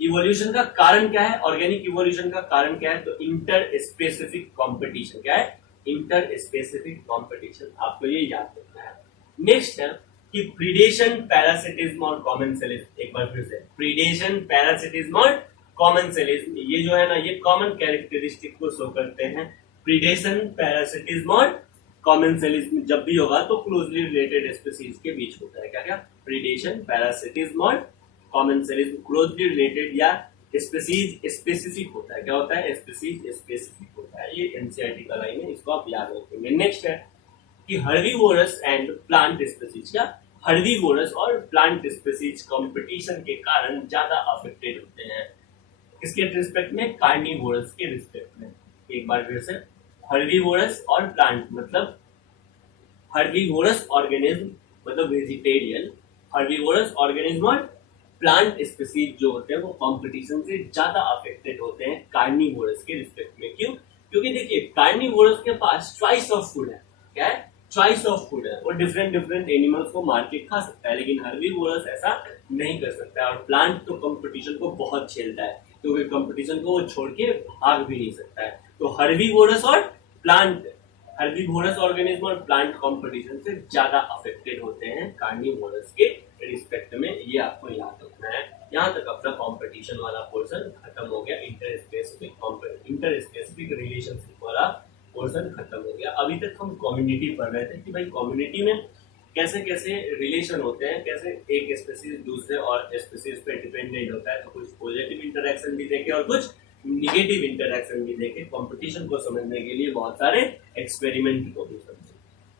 इवोल्यूशन का कारण क्या है? ऑर्गेनिक इवोल्यूशन का कारण क्या है? तो इंटर स्पेसिफिक कॉम्पिटिशन। क्या है? Inter specific competition. आपको ये याद रखना है। नेक्स्ट है कि प्रीडेशन, पैरासिटिज्म और कॉमन सेलिज्म। एक बार फिर से, प्रीडेशन, पैरासिटिज्म और कॉमन सेलिज्म, ये जो है ना, ये कॉमन कैरेक्टरिस्टिक को शो करते हैं। प्रीडेशन, पैरासिटिज्म और कॉमन सेलिज्म जब भी होगा तो क्लोजली रिलेटेड स्पीसीज के बीच होता है। क्या क्या? प्रीडेशन, पैरासिटिज्म और कॉमन सेलिज्म क्लोजली रिलेटेड या स्पीसीज स्पेसिफिक होता है। क्या होता है? स्पीसीज स्पेसिफिक होता है। ये एनसीईआरटी का लाइन है, इसको आप याद रखेंगे। नेक्स्ट है कि हर्बीवोरस एंड प्लांट स्पीसीज। क्या? हर्बीवोरस और प्लांट स्पीसीज कंपटीशन के कारण ज्यादा अफेक्टेड होते हैं। किसके रिस्पेक्ट में? कार्निवोरस के रिस्पेक्ट में। एक बार फिर से, हर्बीवोरस और प्लांट मतलब हर्बीवोरस ऑर्गेनिज्म मतलब वेजिटेरियन, हर्बीवोरस ऑर्गेनिज्म और प्लांट स्पीसीज जो होते हैं वो कंपटीशन से ज्यादा अफेक्टेड होते हैं कार्निवोरस के रिस्पेक्ट में। क्यों? क्योंकि देखिए कार्निवोरस के पास चॉइस ऑफ फूड है। क्या है? चॉइस ऑफ फूड है। वो डिफरेंट एनिमल्स को मार के खा सकता है, लेकिन हर्बीवोरस ऐसा नहीं कर सकता। और प्लांट तो कंपटीशन को बहुत झेलता है, क्योंकि कंपटीशन को वो छोड़ के भाग भी नहीं सकता है। तो हर्बीवोरस और प्लांट, हर्बीवोरस ऑर्गेनिज्म और प्लांट कंपटीशन से ज्यादा अफेक्टेड होते हैं कार्निवोरस के रिस्पेक्ट में। ये आपको याद रखना है। यहाँ तक अपना कंपटीशन वाला पोर्शन खत्म हो गया। इंटर स्पेसिफिक रिलेशनशिप वाला पोर्शन खत्म हो गया। अभी तक हम कम्युनिटी पढ़ रहे थे कि भाई कम्युनिटी में कैसे कैसे रिलेशन होते हैं, कैसे एक स्पीसीज दूसरे और स्पीसीज पे डिपेंडेंट होता है। तो कुछ पॉजिटिव इंटरेक्शन भी देखे और कुछ निगेटिव इंटरेक्शन भी देखे। कंपटीशन को समझने के लिए बहुत सारे एक्सपेरिमेंट को भी समझे।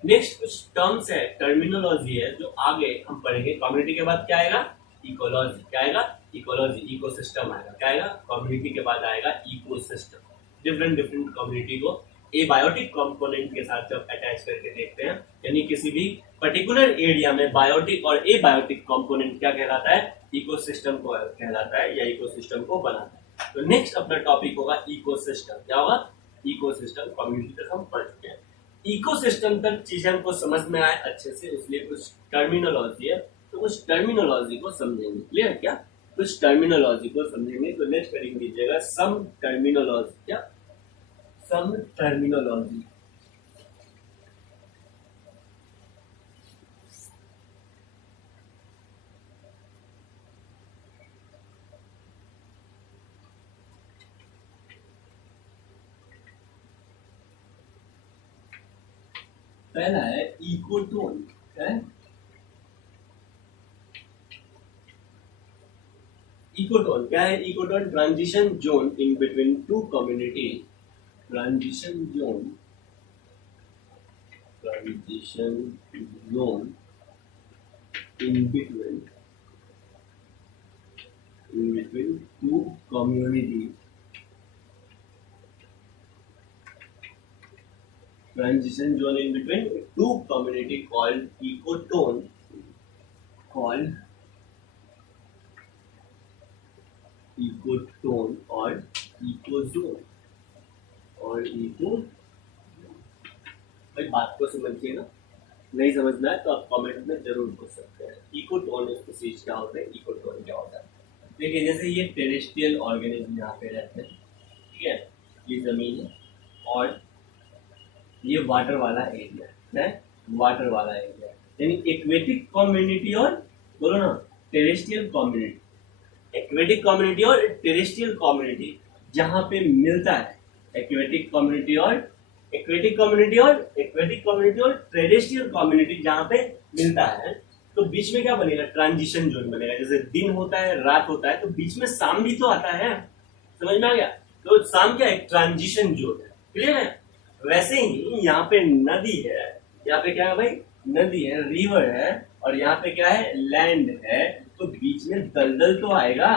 नेक्स्ट कुछ टर्म्स है, टर्मिनोलॉजी है जो आगे हम पढ़ेंगे। कम्युनिटी के बाद क्या आएगा? इकोलॉजी। क्या आएगा? इकोलॉजी, इकोसिस्टम आएगा। क्या आएगा? कम्युनिटी के बाद आएगा इकोसिस्टम। डिफरेंट कम्युनिटी को एबायोटिक कंपोनेंट के साथ जब अटैच करके देखते हैं, यानी किसी भी पर्टिकुलर एरिया में बायोटिक और एबायोटिक कंपोनेंट क्या कहलाता है? इकोसिस्टम को कहलाता है या इकोसिस्टम को बनाता है। तो नेक्स्ट अपना टॉपिक होगा इकोसिस्टम। क्या होगा? इकोसिस्टम। कम्युनिटी तक हम पढ़ चुके हैं। इकोसिस्टम तक चीजें हमको समझ में आए अच्छे से, इसलिए कुछ टर्मिनोलॉजी है, तो कुछ टर्मिनोलॉजी को समझेंगे। क्लियर? क्या? कुछ टर्मिनोलॉजी को समझेंगे। तो नेक्स्ट करेंगे लीजिएगा सम टर्मिनोलॉजी। क्या? सम टर्मिनोलॉजी। पहला है इकोटोन। क्या है? इकोटोन क्या है? Ecotone transition zone in between two community. Transition zone in between two communities. Transition zone in between two community called ecotone, or ecozone और eco। भाई बात को समझिए ना, नहीं समझना है तो आप कमेंट में जरूर पूछ सकते हैं। इकोटोन स्पीसीज क्या होते हैं, इकोटोन क्या होता है। देखिए जैसे ये टेरेस्ट्रियल ऑर्गेनिज्म यहाँ पे रहते हैं, ठीक है, ये जमीन है और ये वाटर वाला एरिया है, वाटर वाला एरिया, यानी एक्वेटिक कम्युनिटी और बोलो ना टेरेस्ट्रियल कम्युनिटी। एक्वेटिक कम्युनिटी और टेरेस्ट्रियल कम्युनिटी जहां पे मिलता है, एक्वेटिक कम्युनिटी और टेरेस्ट्रियल कम्युनिटी जहां पे मिलता है, तो बीच में क्या बनेगा, ट्रांजिशन जोन बनेगा। जैसे दिन होता है, रात होता है, तो बीच में शाम भी तो आता है, समझ में आ गया। तो शाम क्या है, ट्रांजिशन जोन है, क्लियर है। वैसे ही यहाँ पे नदी है, यहाँ पे क्या है भाई, नदी है, रिवर है, और यहाँ पे क्या है, लैंड है, तो बीच में दलदल तो आएगा,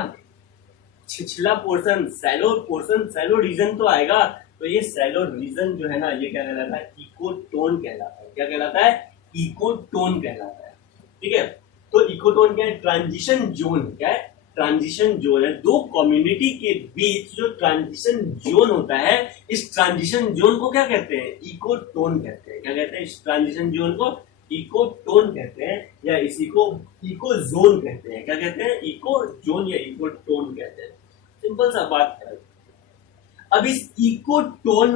छिछला पोर्शन, सैलो रीजन तो आएगा। तो ये सैलो रीजन जो है ना, ये क्या कहलाता है, इकोटोन कहलाता है। क्या कहलाता है, इकोटोन कहलाता है, ठीक है। तो इकोटोन क्या है, ट्रांजिशन जोन। क्या है, ट्रांजिशन जोन है। दो कम्युनिटी के बीच जो ट्रांजिशन जोन होता है, इस ट्रांजिशन जोन को क्या कहते हैं, इकोटोन कहते हैं। क्या कहते हैं, इस ट्रांजिशन जोन को इकोटोन कहते हैं, या इसी को इको जोन कहते हैं। क्या कहते हैं, इको जोन या इकोटोन कहते हैं। सिंपल सा बात है। अब इस इकोटोन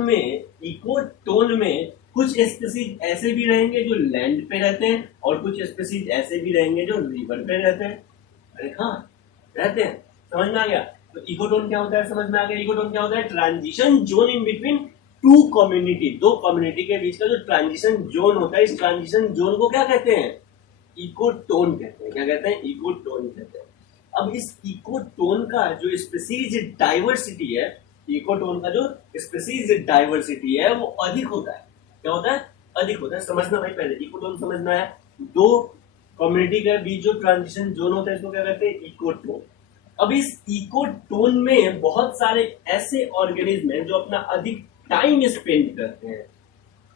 में कुछ स्पीसीज ऐसे भी रहेंगे जो लैंड पे रहते हैं, और कुछ स्पीसीज ऐसे भी रहेंगे जो रिवर पे रहते हैं। अरे हाँ, रहते हैं, समझ में आ गया। तो इकोटोन क्या होता है, समझ में आ गया। इकोटोन क्या होता है, transition zone in between two community, दो कम्युनिटी के बीच का जो ट्रांजिशन जोन होता है, इस ट्रांजिशन जोन को क्या कहते हैं, इकोटोन कहते हैं। क्या कहते हैं, इकोटोन कहते हैं। अब इस इकोटोन का जो स्पीसीज डाइवर्सिटी है, इकोटोन का जो स्पीसीज डाइवर्सिटी है, वो अधिक होता है। क्या होता है, अधिक होता है। समझना भाई, पहले इकोटोन समझना है। दो कम्युनिटी के बीच जो ट्रांजिशन जोन होता है, इसको क्या कहते हैं, इकोटोन। अब इस इकोटोन में बहुत सारे ऐसे ऑर्गेनिज्म हैं जो अपना अधिक टाइम स्पेंड करते हैं।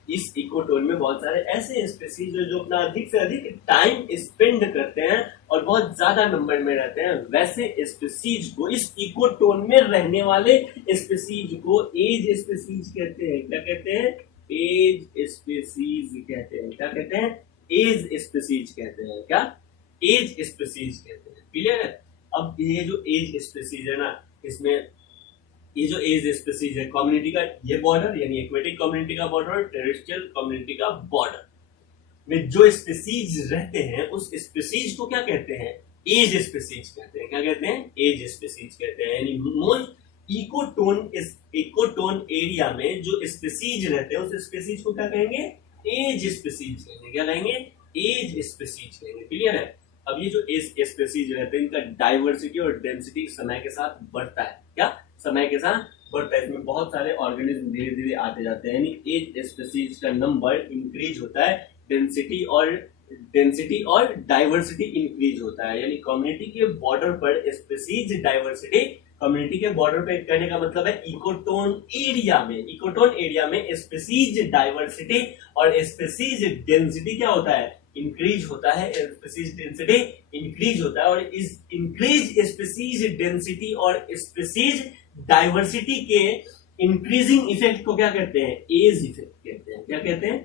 इस इकोटोन में बहुत सारे ऐसे स्पीसीज जो अपना अधिक से अधिक टाइम स्पेंड करते हैं और बहुत ज्यादा नंबर में रहते हैं। वैसे स्पीसीज को, इस इकोटोन में रहने वाले स्पीसीज को एज स्पीसीज कहते हैं। क्या कहते हैं, एज स्पीसीज कहते हैं। क्या कहते हैं, एज स्पीसीज कहते हैं। क्या, एज स्पीसीज कहते हैं। क्लियर है। अब ये जो एज स्पीसीज है ना, इसमें ये जो एज स्पीसीज है, कम्युनिटी का ये बॉर्डर, यानी एक्वेटिक कम्युनिटी का बॉर्डर और टेरेस्ट्रियल कम्युनिटी का बॉर्डर में जो स्पीसीज रहते हैं, उस स्पीसीज को क्या कहते हैं, एज स्पीसीज कहते हैं। क्या कहते हैं, एज स्पीसीज कहते हैं। यानी मोस्ट इकोटोन एरिया में जो स्पीसीज रहते हैं, उस स्पीसीज को क्या कहेंगे, एज स्पीसीज कहेंगे। क्या कहेंगे, एज स्पीसीज कहेंगे। क्लियर है। अब ये जो एज स्पीसीज रहते हैं, इनका डाइवर्सिटी और डेंसिटी समय के साथ बढ़ता है। क्या, समय के साथ बढ़ता है। इसमें बहुत सारे ऑर्गेनिज्म धीरे धीरे आते जाते हैं, यानी एज स्पीसीज का नंबर इंक्रीज होता है, डेंसिटी और डाइवर्सिटी इंक्रीज होता है। यानी कम्युनिटी के बॉर्डर पर स्पीसीज डाइवर्सिटी, कम्युनिटी के बॉर्डर पे कहने का मतलब है इकोटोन एरिया में स्पीसीज डाइवर्सिटी और स्पीसीज डेंसिटी क्या होता है, इंक्रीज होता है। स्पीसीज डेंसिटी इंक्रीज होता है, और इस इंक्रीज स्पीसीज डेंसिटी और स्पीसीज डाइवर्सिटी के इंक्रीजिंग इफेक्ट को क्या कहते हैं, एज इफेक्ट कहते हैं। क्या कहते हैं,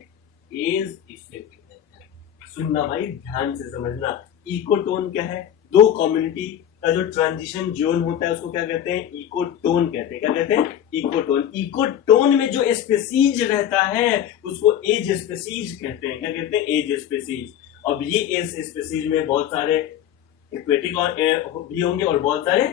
एज इफेक्ट कहते हैं। सुनना भाई, ध्यान से समझना। इकोटोन क्या है, दो कम्युनिटी का जो ट्रांजिशन जोन होता है, उसको क्या कहते हैं, इकोटोन कहते हैं। क्या कहते हैं, इकोटोन। इकोटोन में जो स्पीसीज रहता है, उसको एज स्पीसीज कहते हैं। क्या कहते हैं, एज स्पीसीज। अब ये एज स्पीसीज में बहुत सारे एक्वेटिक भी होंगे और बहुत सारे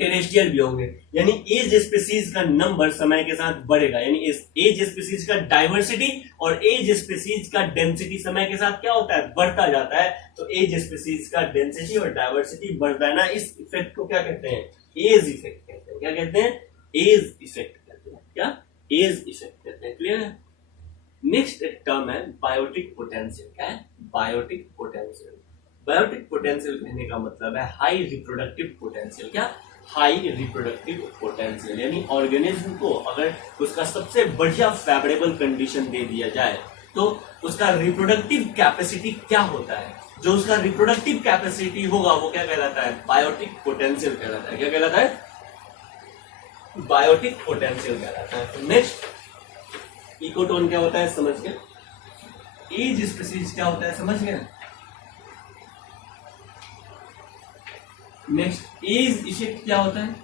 टेरेस्ट्रियल भी होंगे। यानी एज स्पीसीज का नंबर समय के साथ बढ़ेगा। यानी एज स्पीसीज का डाइवर्सिटी और एज स्पीसीज का डेंसिटी समय के साथ क्या होता है, बढ़ता जाता है। तो एज स्पीसीज का डेंसिटी और डाइवर्सिटी बढ़ता है ना, इस इफेक्ट को क्या कहते हैं, एज इफेक्ट कहते हैं। क्या कहते हैं, एज इफेक्ट कहते हैं। क्या, एज इफेक्ट कहते हैं। क्लियर है। नेक्स्ट टर्म है बायोटिक पोटेंशियल। क्या है, बायोटिक पोटेंशियल। बायोटिक पोटेंशियल कहने का मतलब है हाई रिप्रोडक्टिव पोटेंशियल। क्या, हाई रिप्रोडक्टिव पोटेंशियल। यानी ऑर्गेनिज्म को अगर उसका सबसे बढ़िया फेवरेबल कंडीशन दे दिया जाए, तो उसका रिप्रोडक्टिव कैपेसिटी क्या होता है, जो उसका रिप्रोडक्टिव कैपेसिटी होगा वो क्या कहलाता है, बायोटिक पोटेंशियल कहलाता है। क्या कहलाता है, बायोटिक पोटेंशियल कहलाता है। नेक्स्ट, इकोटोन क्या होता है समझ गए, एज स्पीसीज क्या होता है समझ गए। नेक्स्ट, एज इफेक्ट क्या होता है,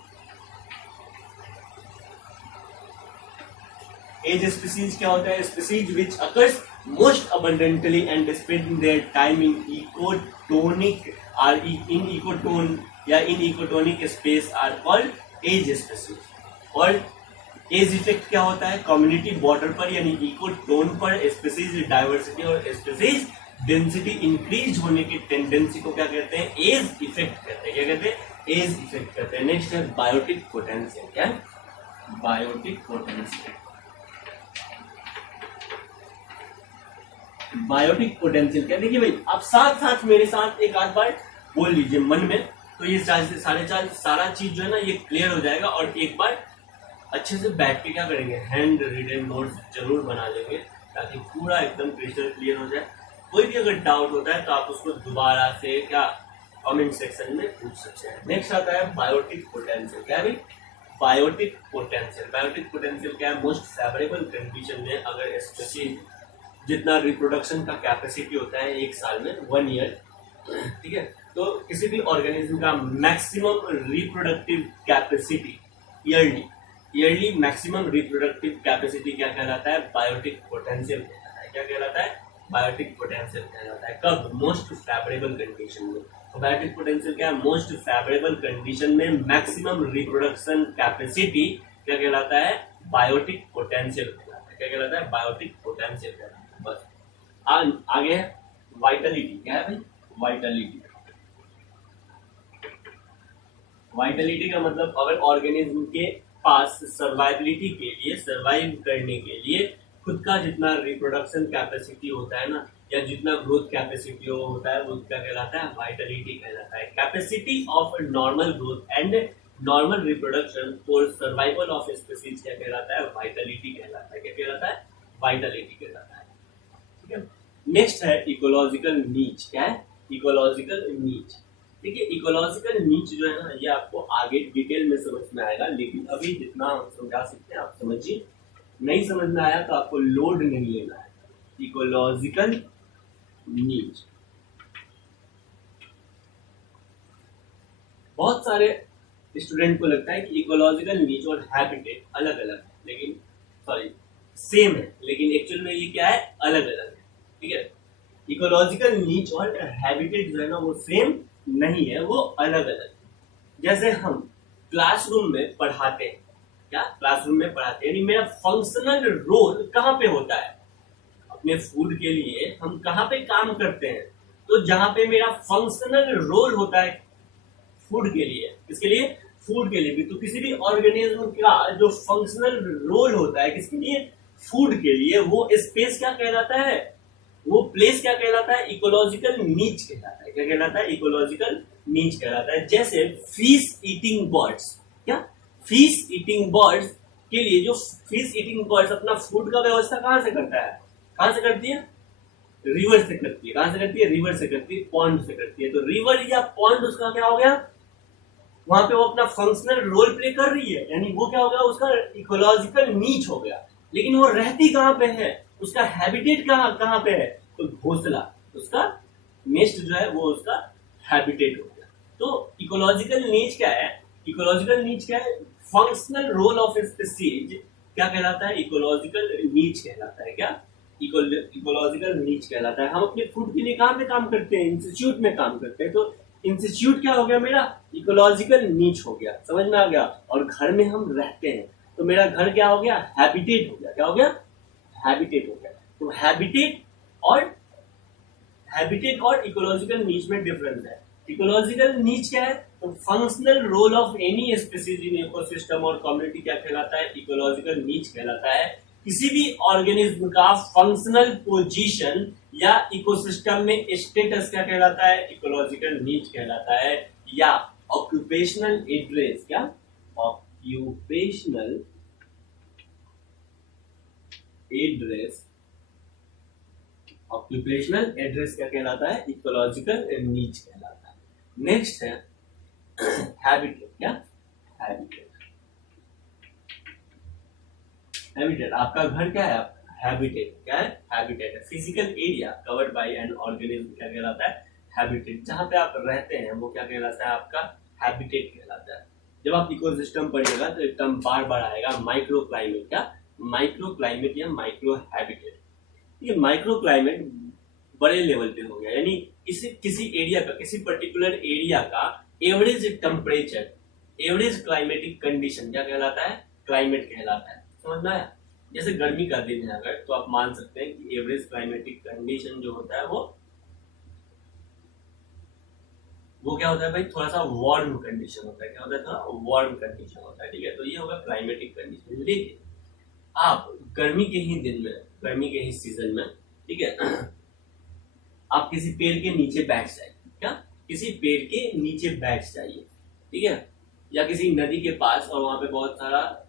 एज स्पीसीज क्या होता है, species which occurs most abundantly and spend their time in ecotonic or in ecotone या in ecotonic space are called age species. और एज इफेक्ट क्या होता है? कम्युनिटी बॉर्डर पर यानी इकोटोन पर स्पीसीज डाइवर्सिटी और स्पीसीज डेंसिटी इंक्रीज होने की टेंडेंसी को क्या कहते हैं? एज इफेक्ट कहते हैं। क्या कहते हैं? एज इफेक्ट कहते हैं। नेक्स्ट है बायोटिक पोटेंशियल। क्या है? Biotic potential. बायोटिक पोटेंशियल क्या? देखिए भाई, आप साथ साथ मेरे साथ एक आध बार बोल लीजिए मन में, तो ये सारा चीज जो है ना ये क्लियर हो जाएगा। और एक बार अच्छे से बैठ के क्या करेंगे? हैंड रिटन नोट्स जरूर बना लेंगे ताकि पूरा एकदम क्रिस्टल क्लियर हो जाए। कोई भी अगर डाउट होता है तो आप उसको दोबारा से क्या कमेंट सेक्शन में पूछ सकते हैं। नेक्स्ट आता है बायोटिक पोटेंशियल। क्या है? Biotic potential. बायोटिक पोटेंशियल क्या है? मोस्ट फेवरेबल कंडीशन में अगर स्पेसीज जितना रिप्रोडक्शन का कैपेसिटी होता है एक साल में 1 ईयर, ठीक है, तो किसी भी ऑर्गेनिज्म का maximum reproductive capacity yearly maximum reproductive capacity क्या कहलाता है? बायोटिक पोटेंशियल कहलाता है। क्या कहलाता है? बायोटिक पोटेंशियल कहलाता है। कब? मोस्ट फेवरेबल कंडीशन में। तो बायोटिक पोटेंशियल क्या है? मोस्ट फेवरेबल कंडीशन में मैक्सिमम रिप्रोडक्शन कैपेसिटी क्या कहलाता है? बायोटिक पोटेंशियल कहलाता है। क्या कहलाता है? बायोटिक पोटेंशियल कहलाता है। बस आगे है वाइटलिटी। क्या है भाई? वाइटलिटी। वाइटलिटी का मतलब अगर ऑर्गेनिज्म के पास सर्वाइबिलिटी के लिए, सर्वाइव करने के लिए खुद का जितना रिप्रोडक्शन कैपेसिटी होता है ना, या जितना ग्रोथ कैपेसिटी होता है, वो क्या कहलाता है? वाइटलिटी कहलाता है। Capacity of normal growth and normal reproduction for survival of species क्या कहलाता है? वाइटलिटी कहलाता है। क्या कहलाता है? वाइटलिटी कहलाता है। ठीक है। नेक्स्ट है इकोलॉजिकल नीच। क्या है? इकोलॉजिकल नीच। देखिए, इकोलॉजिकल नीच जो है ना ये आपको आगे डिटेल में समझ में आएगा, लेकिन अभी जितना हम समझा सकते हैं आप समझिए। नहीं समझ में आया तो आपको लोड नहीं लेना है। इकोलॉजिकल नीच, बहुत सारे स्टूडेंट को लगता है कि इकोलॉजिकल नीच और हैबिटेट अलग अलग है, लेकिन सॉरी सेम है, लेकिन एक्चुअल में ये क्या है? अलग अलग है। ठीक है। इकोलॉजिकल नीच और हैबिटेट जो है ना वो सेम नहीं है, वो अलग अलग। जैसे हम क्लासरूम में पढ़ाते हैं, क्या क्लासरूम में पढ़ाते हैं, यानी मेरा फंक्शनल रोल कहाँ पे होता है? अपने फूड के लिए हम कहाँ पे काम करते हैं? तो जहां पे मेरा फंक्शनल रोल होता है फूड के लिए, किसके लिए? फूड के लिए भी। तो किसी भी ऑर्गेनिज्म का जो फंक्शनल रोल होता है किसके लिए? फूड के लिए, वो स्पेस क्या कहलाता है? वो प्लेस क्या कहलाता है? इकोलॉजिकल नीच कहलाता है। क्या कहलाता है? इकोलॉजिकल नीच कहलाता है। जैसे फिश ईटिंग बर्ड्स, क्या फिश ईटिंग बर्ड्स के लिए जो फिश ईटिंग बर्ड्स अपना फूड का व्यवस्था कहां से करता है? कहां से करती है? रिवर से करती है। कहां से करती है? रिवर से करती है, पॉन्ड से करती है। तो रिवर या पॉन्ड उसका क्या हो गया? वहां पे वो अपना फंक्शनल रोल प्ले कर रही है, यानी वो क्या हो गया? उसका इकोलॉजिकल नीच हो गया। लेकिन वो रहती कहां पे है? उसका हैबिटेट कहां पे है? तो घोंसला, उसका नेस्ट जो है वो उसका हैबिटेट हो गया। तो इकोलॉजिकल नीच क्या है? इकोलॉजिकल नीच क्या है? फंक्शनल रोल ऑफ स्पीसीज क्या कहलाता है? इकोलॉजिकल नीच कहलाता है। क्या? इकोलॉजिकल नीच कहलाता है। हम अपने फूड के लिए कहां पे काम करते हैं? इंस्टीट्यूट में काम करते हैं। तो इंस्टीट्यूट क्या हो गया? मेरा इकोलॉजिकल नीच हो गया। समझ में आ गया? और घर में हम रहते हैं तो मेरा घर क्या हो गया? हैबिटेट हो गया। क्या हो गया? हैबिटेट हो गया। तो हैबिटेट और इकोलॉजिकल नीच में डिफरेंस है। इकोलॉजिकल नीच क्या है? तो functional role of any species in ecosystem और कम्युनिटी क्या कहलाता है? इकोलॉजिकल नीच कहलाता है। किसी भी ऑर्गेनिज्म का फंक्शनल पोजीशन या इकोसिस्टम में स्टेटस क्या कहलाता है? इकोलॉजिकल नीच कहलाता है। या ऑक्यूपेशनल एड्रेस, क्या ऑक्यूपेशनल एड्रेस, ऑक्यूपेशनल एड्रेस क्या कहलाता है? इकोलॉजिकल नीच कहलाता है। नेक्स्ट है हैबिटेट। क्या? हैबिटेट। हैबिटेट आपका घर क्या है? हैबिटेट क्या है? हैबिटेट है। Physical area covered by an organism क्या कहलाता है? हैबिटेट। जहां पे आप रहते हैं वो क्या कहलाता है? आपका हैबिटेट कहलाता है। जब आप इकोसिस्टम पढ़िएगा तो एकदम बार बार आएगा माइक्रो क्लाइमेट। क्या? माइक्रो क्लाइमेट या माइक्रो हैबिटेट। ये माइक्रो क्लाइमेट बड़े लेवल पे हो गया, यानी किसी एरिया का, किसी पर्टिकुलर एरिया का average temperature, average climatic condition क्या कहलाता है? क्लाइमेट कहलाता है। समझ में आया? जैसे गर्मी का दिन है अगर, तो आप मान सकते हैं कि एवरेज क्लाइमेटिक कंडीशन जो होता है वो क्या होता है भाई? थोड़ा सा वार्म कंडीशन होता है। क्या होता है? थोड़ा वार्म कंडीशन होता है, ठीक है। तो ये होगा क्लाइमेटिक कंडीशन। लेकिन आप गर्मी के ही दिन में, गर्मी के ही सीजन में, ठीक है, आप किसी पेड़ के नीचे बैठ जाइए। क्या? किसी पेड़ के नीचे बैठ जाइए, ठीक है, या किसी नदी के पास और वहां पे बहुत सारा,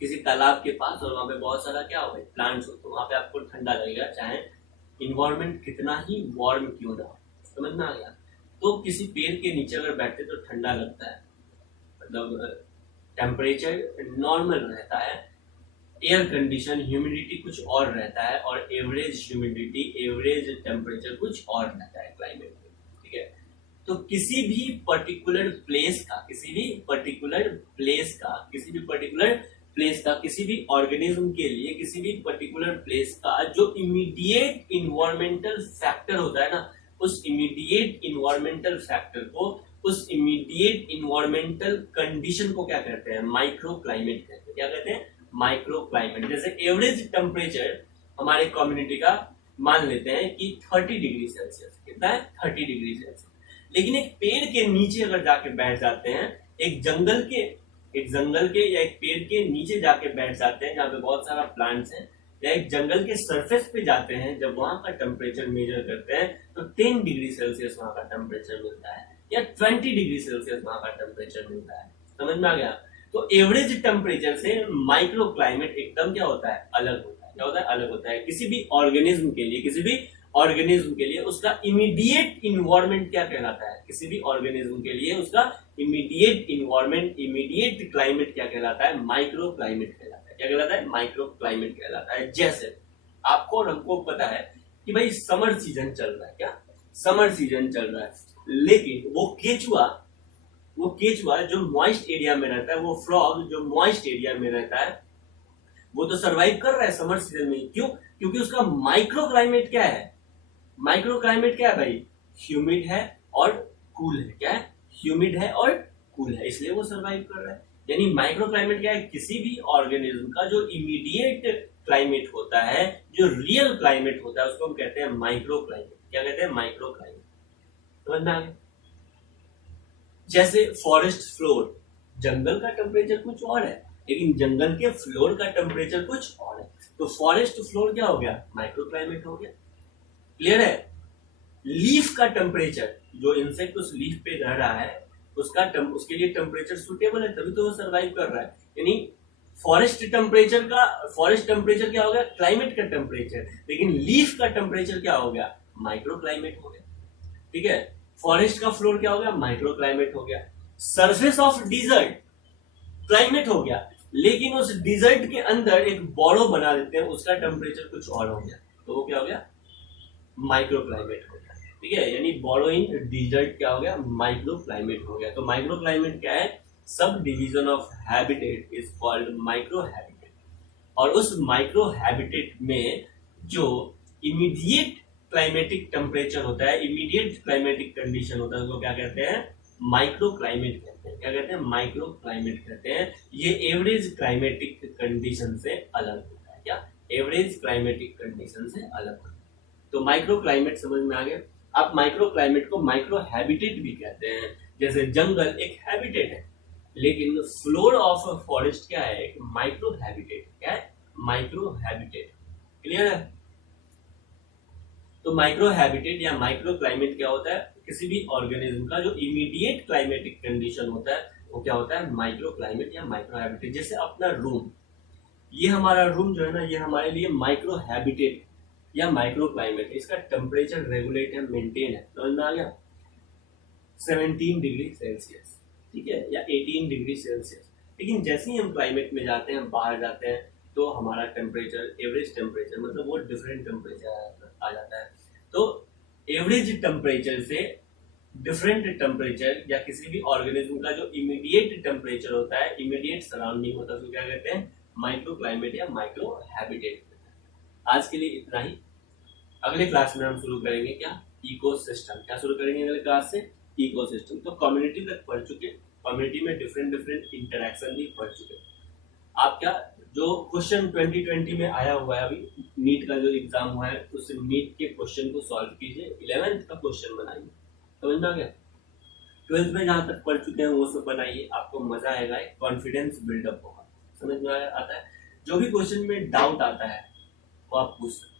किसी तालाब के पास और वहां पे बहुत सारा क्या होगा? प्लांट्स हो, तो वहां पे आपको ठंडा लगेगा, चाहे इन्वायरमेंट कितना ही वार्म क्यों ना हो। समझ में आ गया? तो किसी पेड़ के नीचे अगर बैठते तो ठंडा लगता है, मतलब टेम्परेचर नॉर्मल रहता है, एयर कंडीशन, ह्यूमिडिटी कुछ और रहता है, और एवरेज ह्यूमिडिटी, एवरेज टेम्परेचर कुछ और रहता है क्लाइमेट में, ठीक है। तो किसी भी पर्टिकुलर प्लेस का, किसी भी पर्टिकुलर प्लेस का, किसी भी पर्टिकुलर प्लेस का, किसी भी ऑर्गेनिज्म के लिए किसी भी पर्टिकुलर प्लेस का जो इमीडिएट इन्वायरमेंटल फैक्टर होता है ना, उस इमीडिएट इन्वायरमेंटल फैक्टर को, उस इमीडिएट इन्वायरमेंटल कंडीशन को क्या कहते हैं? माइक्रो क्लाइमेट कहते हैं। क्या कहते हैं? Micro climate. जैसे एवरेज टेम्परेचर हमारे कम्युनिटी का मान लेते हैं कि 30 डिग्री सेल्सियस। कितना है? 30 डिग्री सेल्सियस। लेकिन एक पेड़ के नीचे अगर जाके बैठ जाते हैं, एक जंगल के या एक पेड़ के नीचे जाके बैठ जाते हैं जहाँ पे बहुत सारा प्लांट्स हैं, या एक जंगल के सरफेस पे जाते हैं, जब वहां का टेम्परेचर मेजर करते हैं तो 10 डिग्री सेल्सियस वहां का टेम्परेचर मिलता है, या 20 डिग्री सेल्सियस वहां का टेम्परेचर मिलता है। समझ में आ गया? तो एवरेज टेम्परेचर से माइक्रो क्लाइमेट एकदम क्या होता है? अलग होता है। क्या होता है? अलग होता है। किसी भी ऑर्गेनिज्म के लिए, किसी भी ऑर्गेनिज्म के लिए उसका इमीडिएट इन्वायरमेंट क्या कहलाता है? किसी भी ऑर्गेनिज्म के लिए उसका इमीडिएट इन्वायरमेंट, इमीडिएट क्लाइमेट क्या कहलाता है? माइक्रो क्लाइमेट कहलाता है। क्या कहलाता है? माइक्रो क्लाइमेट कहलाता है। जैसे आपको और हमको पता है कि भाई समर सीजन चल रहा है। क्या? समर सीजन चल रहा है, लेकिन वो केचुआ जो मॉइस्ट एरिया में रहता है, वो फ्रॉग जो मॉइस्ट एरिया में रहता है, वो तो सरवाइव कर रहा है समर सीजन में। क्यों? क्योंकि उसका माइक्रो क्लाइमेट क्या है? माइक्रो क्लाइमेट क्या है भाई? ह्यूमिड है और कूल है। क्या है? ह्यूमिड है और कूल है, इसलिए वो सरवाइव कर रहा है। यानी माइक्रो क्लाइमेट क्या है? किसी भी ऑर्गेनिज्म का जो इमीडिएट क्लाइमेट होता है, जो रियल क्लाइमेट होता है, उसको हम कहते हैं माइक्रो क्लाइमेट। क्या कहते हैं? Micro climate. समझ में आ गया? जैसे फॉरेस्ट फ्लोर, जंगल का टेम्परेचर कुछ और है, लेकिन जंगल के फ्लोर का टेम्परेचर कुछ और है। तो फॉरेस्ट फ्लोर क्या हो गया? माइक्रो क्लाइमेट हो गया। क्लियर है? लीफ का टेम्परेचर, जो इंसेक्ट उस लीफ पे रह रहा है, उसके लिए टेम्परेचर सुटेबल है, तभी तो वो सरवाइव कर रहा है। यानी फॉरेस्ट टेम्परेचर क्या हो गया? क्लाइमेट का टेम्परेचर। लेकिन लीफ का टेम्परेचर क्या हो गया? माइक्रो क्लाइमेट हो गया। ठीक है? फॉरेस्ट का फ्लोर क्या हो गया? माइक्रो क्लाइमेट हो गया। सरफेस ऑफ डिजर्ट क्लाइमेट हो गया, लेकिन उस डिजर्ट के अंदर एक बॉरो बना देते हैं, उसका टेम्परेचर कुछ और हो गया, तो वो क्या हो गया? माइक्रो क्लाइमेट हो गया। ठीक है? यानी बोरो इन डिजर्ट क्या हो गया? माइक्रो क्लाइमेट हो गया। तो माइक्रो क्लाइमेट क्या है? Sub division of habitat is called micro habitat. और उस माइक्रो हैबिटेट में जो इमीडिएट क्लाइमेटिक टेम्परेचर होता है, इमीडिएट क्लाइमेटिक कंडीशन होता है, उसको क्या कहते हैं? माइक्रो क्लाइमेट कहते हैं। क्या कहते हैं? माइक्रो क्लाइमेट कहते हैं। ये एवरेज क्लाइमेटिक कंडीशन से अलग होता है। क्या? एवरेज क्लाइमेटिक कंडीशन से अलग होता है। तो माइक्रो क्लाइमेट समझ में आ गया। आप माइक्रो क्लाइमेट को माइक्रो हैबिटेट भी कहते हैं। जैसे जंगल एक हैबिटेट है, लेकिन फ्लोर ऑफ फॉरेस्ट क्या है? एक माइक्रो हैबिटेट। क्या है? Micro habitat. क्लियर है? तो माइक्रो हैबिटेट या माइक्रो क्लाइमेट क्या होता है? किसी भी ऑर्गेनिज्म का जो इमीडिएट क्लाइमेटिक कंडीशन होता है, वो क्या होता है? माइक्रो क्लाइमेट या माइक्रो हैबिटेट। जैसे अपना रूम, ये हमारा रूम जो है ना, ये हमारे लिए माइक्रो हैबिटेट या माइक्रो क्लाइमेट। इसका टेम्परेचर रेगुलेट है, मेंटेन है। समझ में आ गया? 17 डिग्री सेल्सियस, ठीक है, या 18 डिग्री सेल्सियस। लेकिन जैसे ही हम क्लाइमेट में जाते हैं, बाहर जाते हैं, तो हमारा टेम्परेचर, एवरेज टेम्परेचर मतलब वो डिफरेंट टेम्परेचर आ जाता है। तो एवरेज टेम्परेचर से डिफरेंट टेम्परेचर या किसी भी ऑर्गेनिज्म का जो इमीडिएट टेम्परेचर होता है, इमीडिएट सराउंडिंग होता है, उसको क्या कहते हैं? माइक्रो क्लाइमेट या माइक्रो हैबिटेट। आज के लिए इतना ही। अगले क्लास में हम शुरू करेंगे क्या, इकोसिस्टम। क्या शुरू करेंगे अगले क्लास से, इकोसिस्टम। तो कम्युनिटी तक पढ़ चुके, कम्युनिटी में डिफरेंट डिफरेंट इंटरेक्शन भी पढ़ चुके। आप क्या, जो क्वेश्चन 2020 में आया हुआ है, अभी नीट का जो एग्जाम हुआ है उस नीट के क्वेश्चन को सॉल्व कीजिए, 11th का क्वेश्चन बनाइए, समझ में आ गया। 12th में जहां तक पढ़ चुके हैं वो सब बनाइए, आपको मजा आएगा, एक कॉन्फिडेंस बिल्डअप होगा, समझ में आता है। जो भी क्वेश्चन में डाउट आता है वो आप पूछ सकते हैं।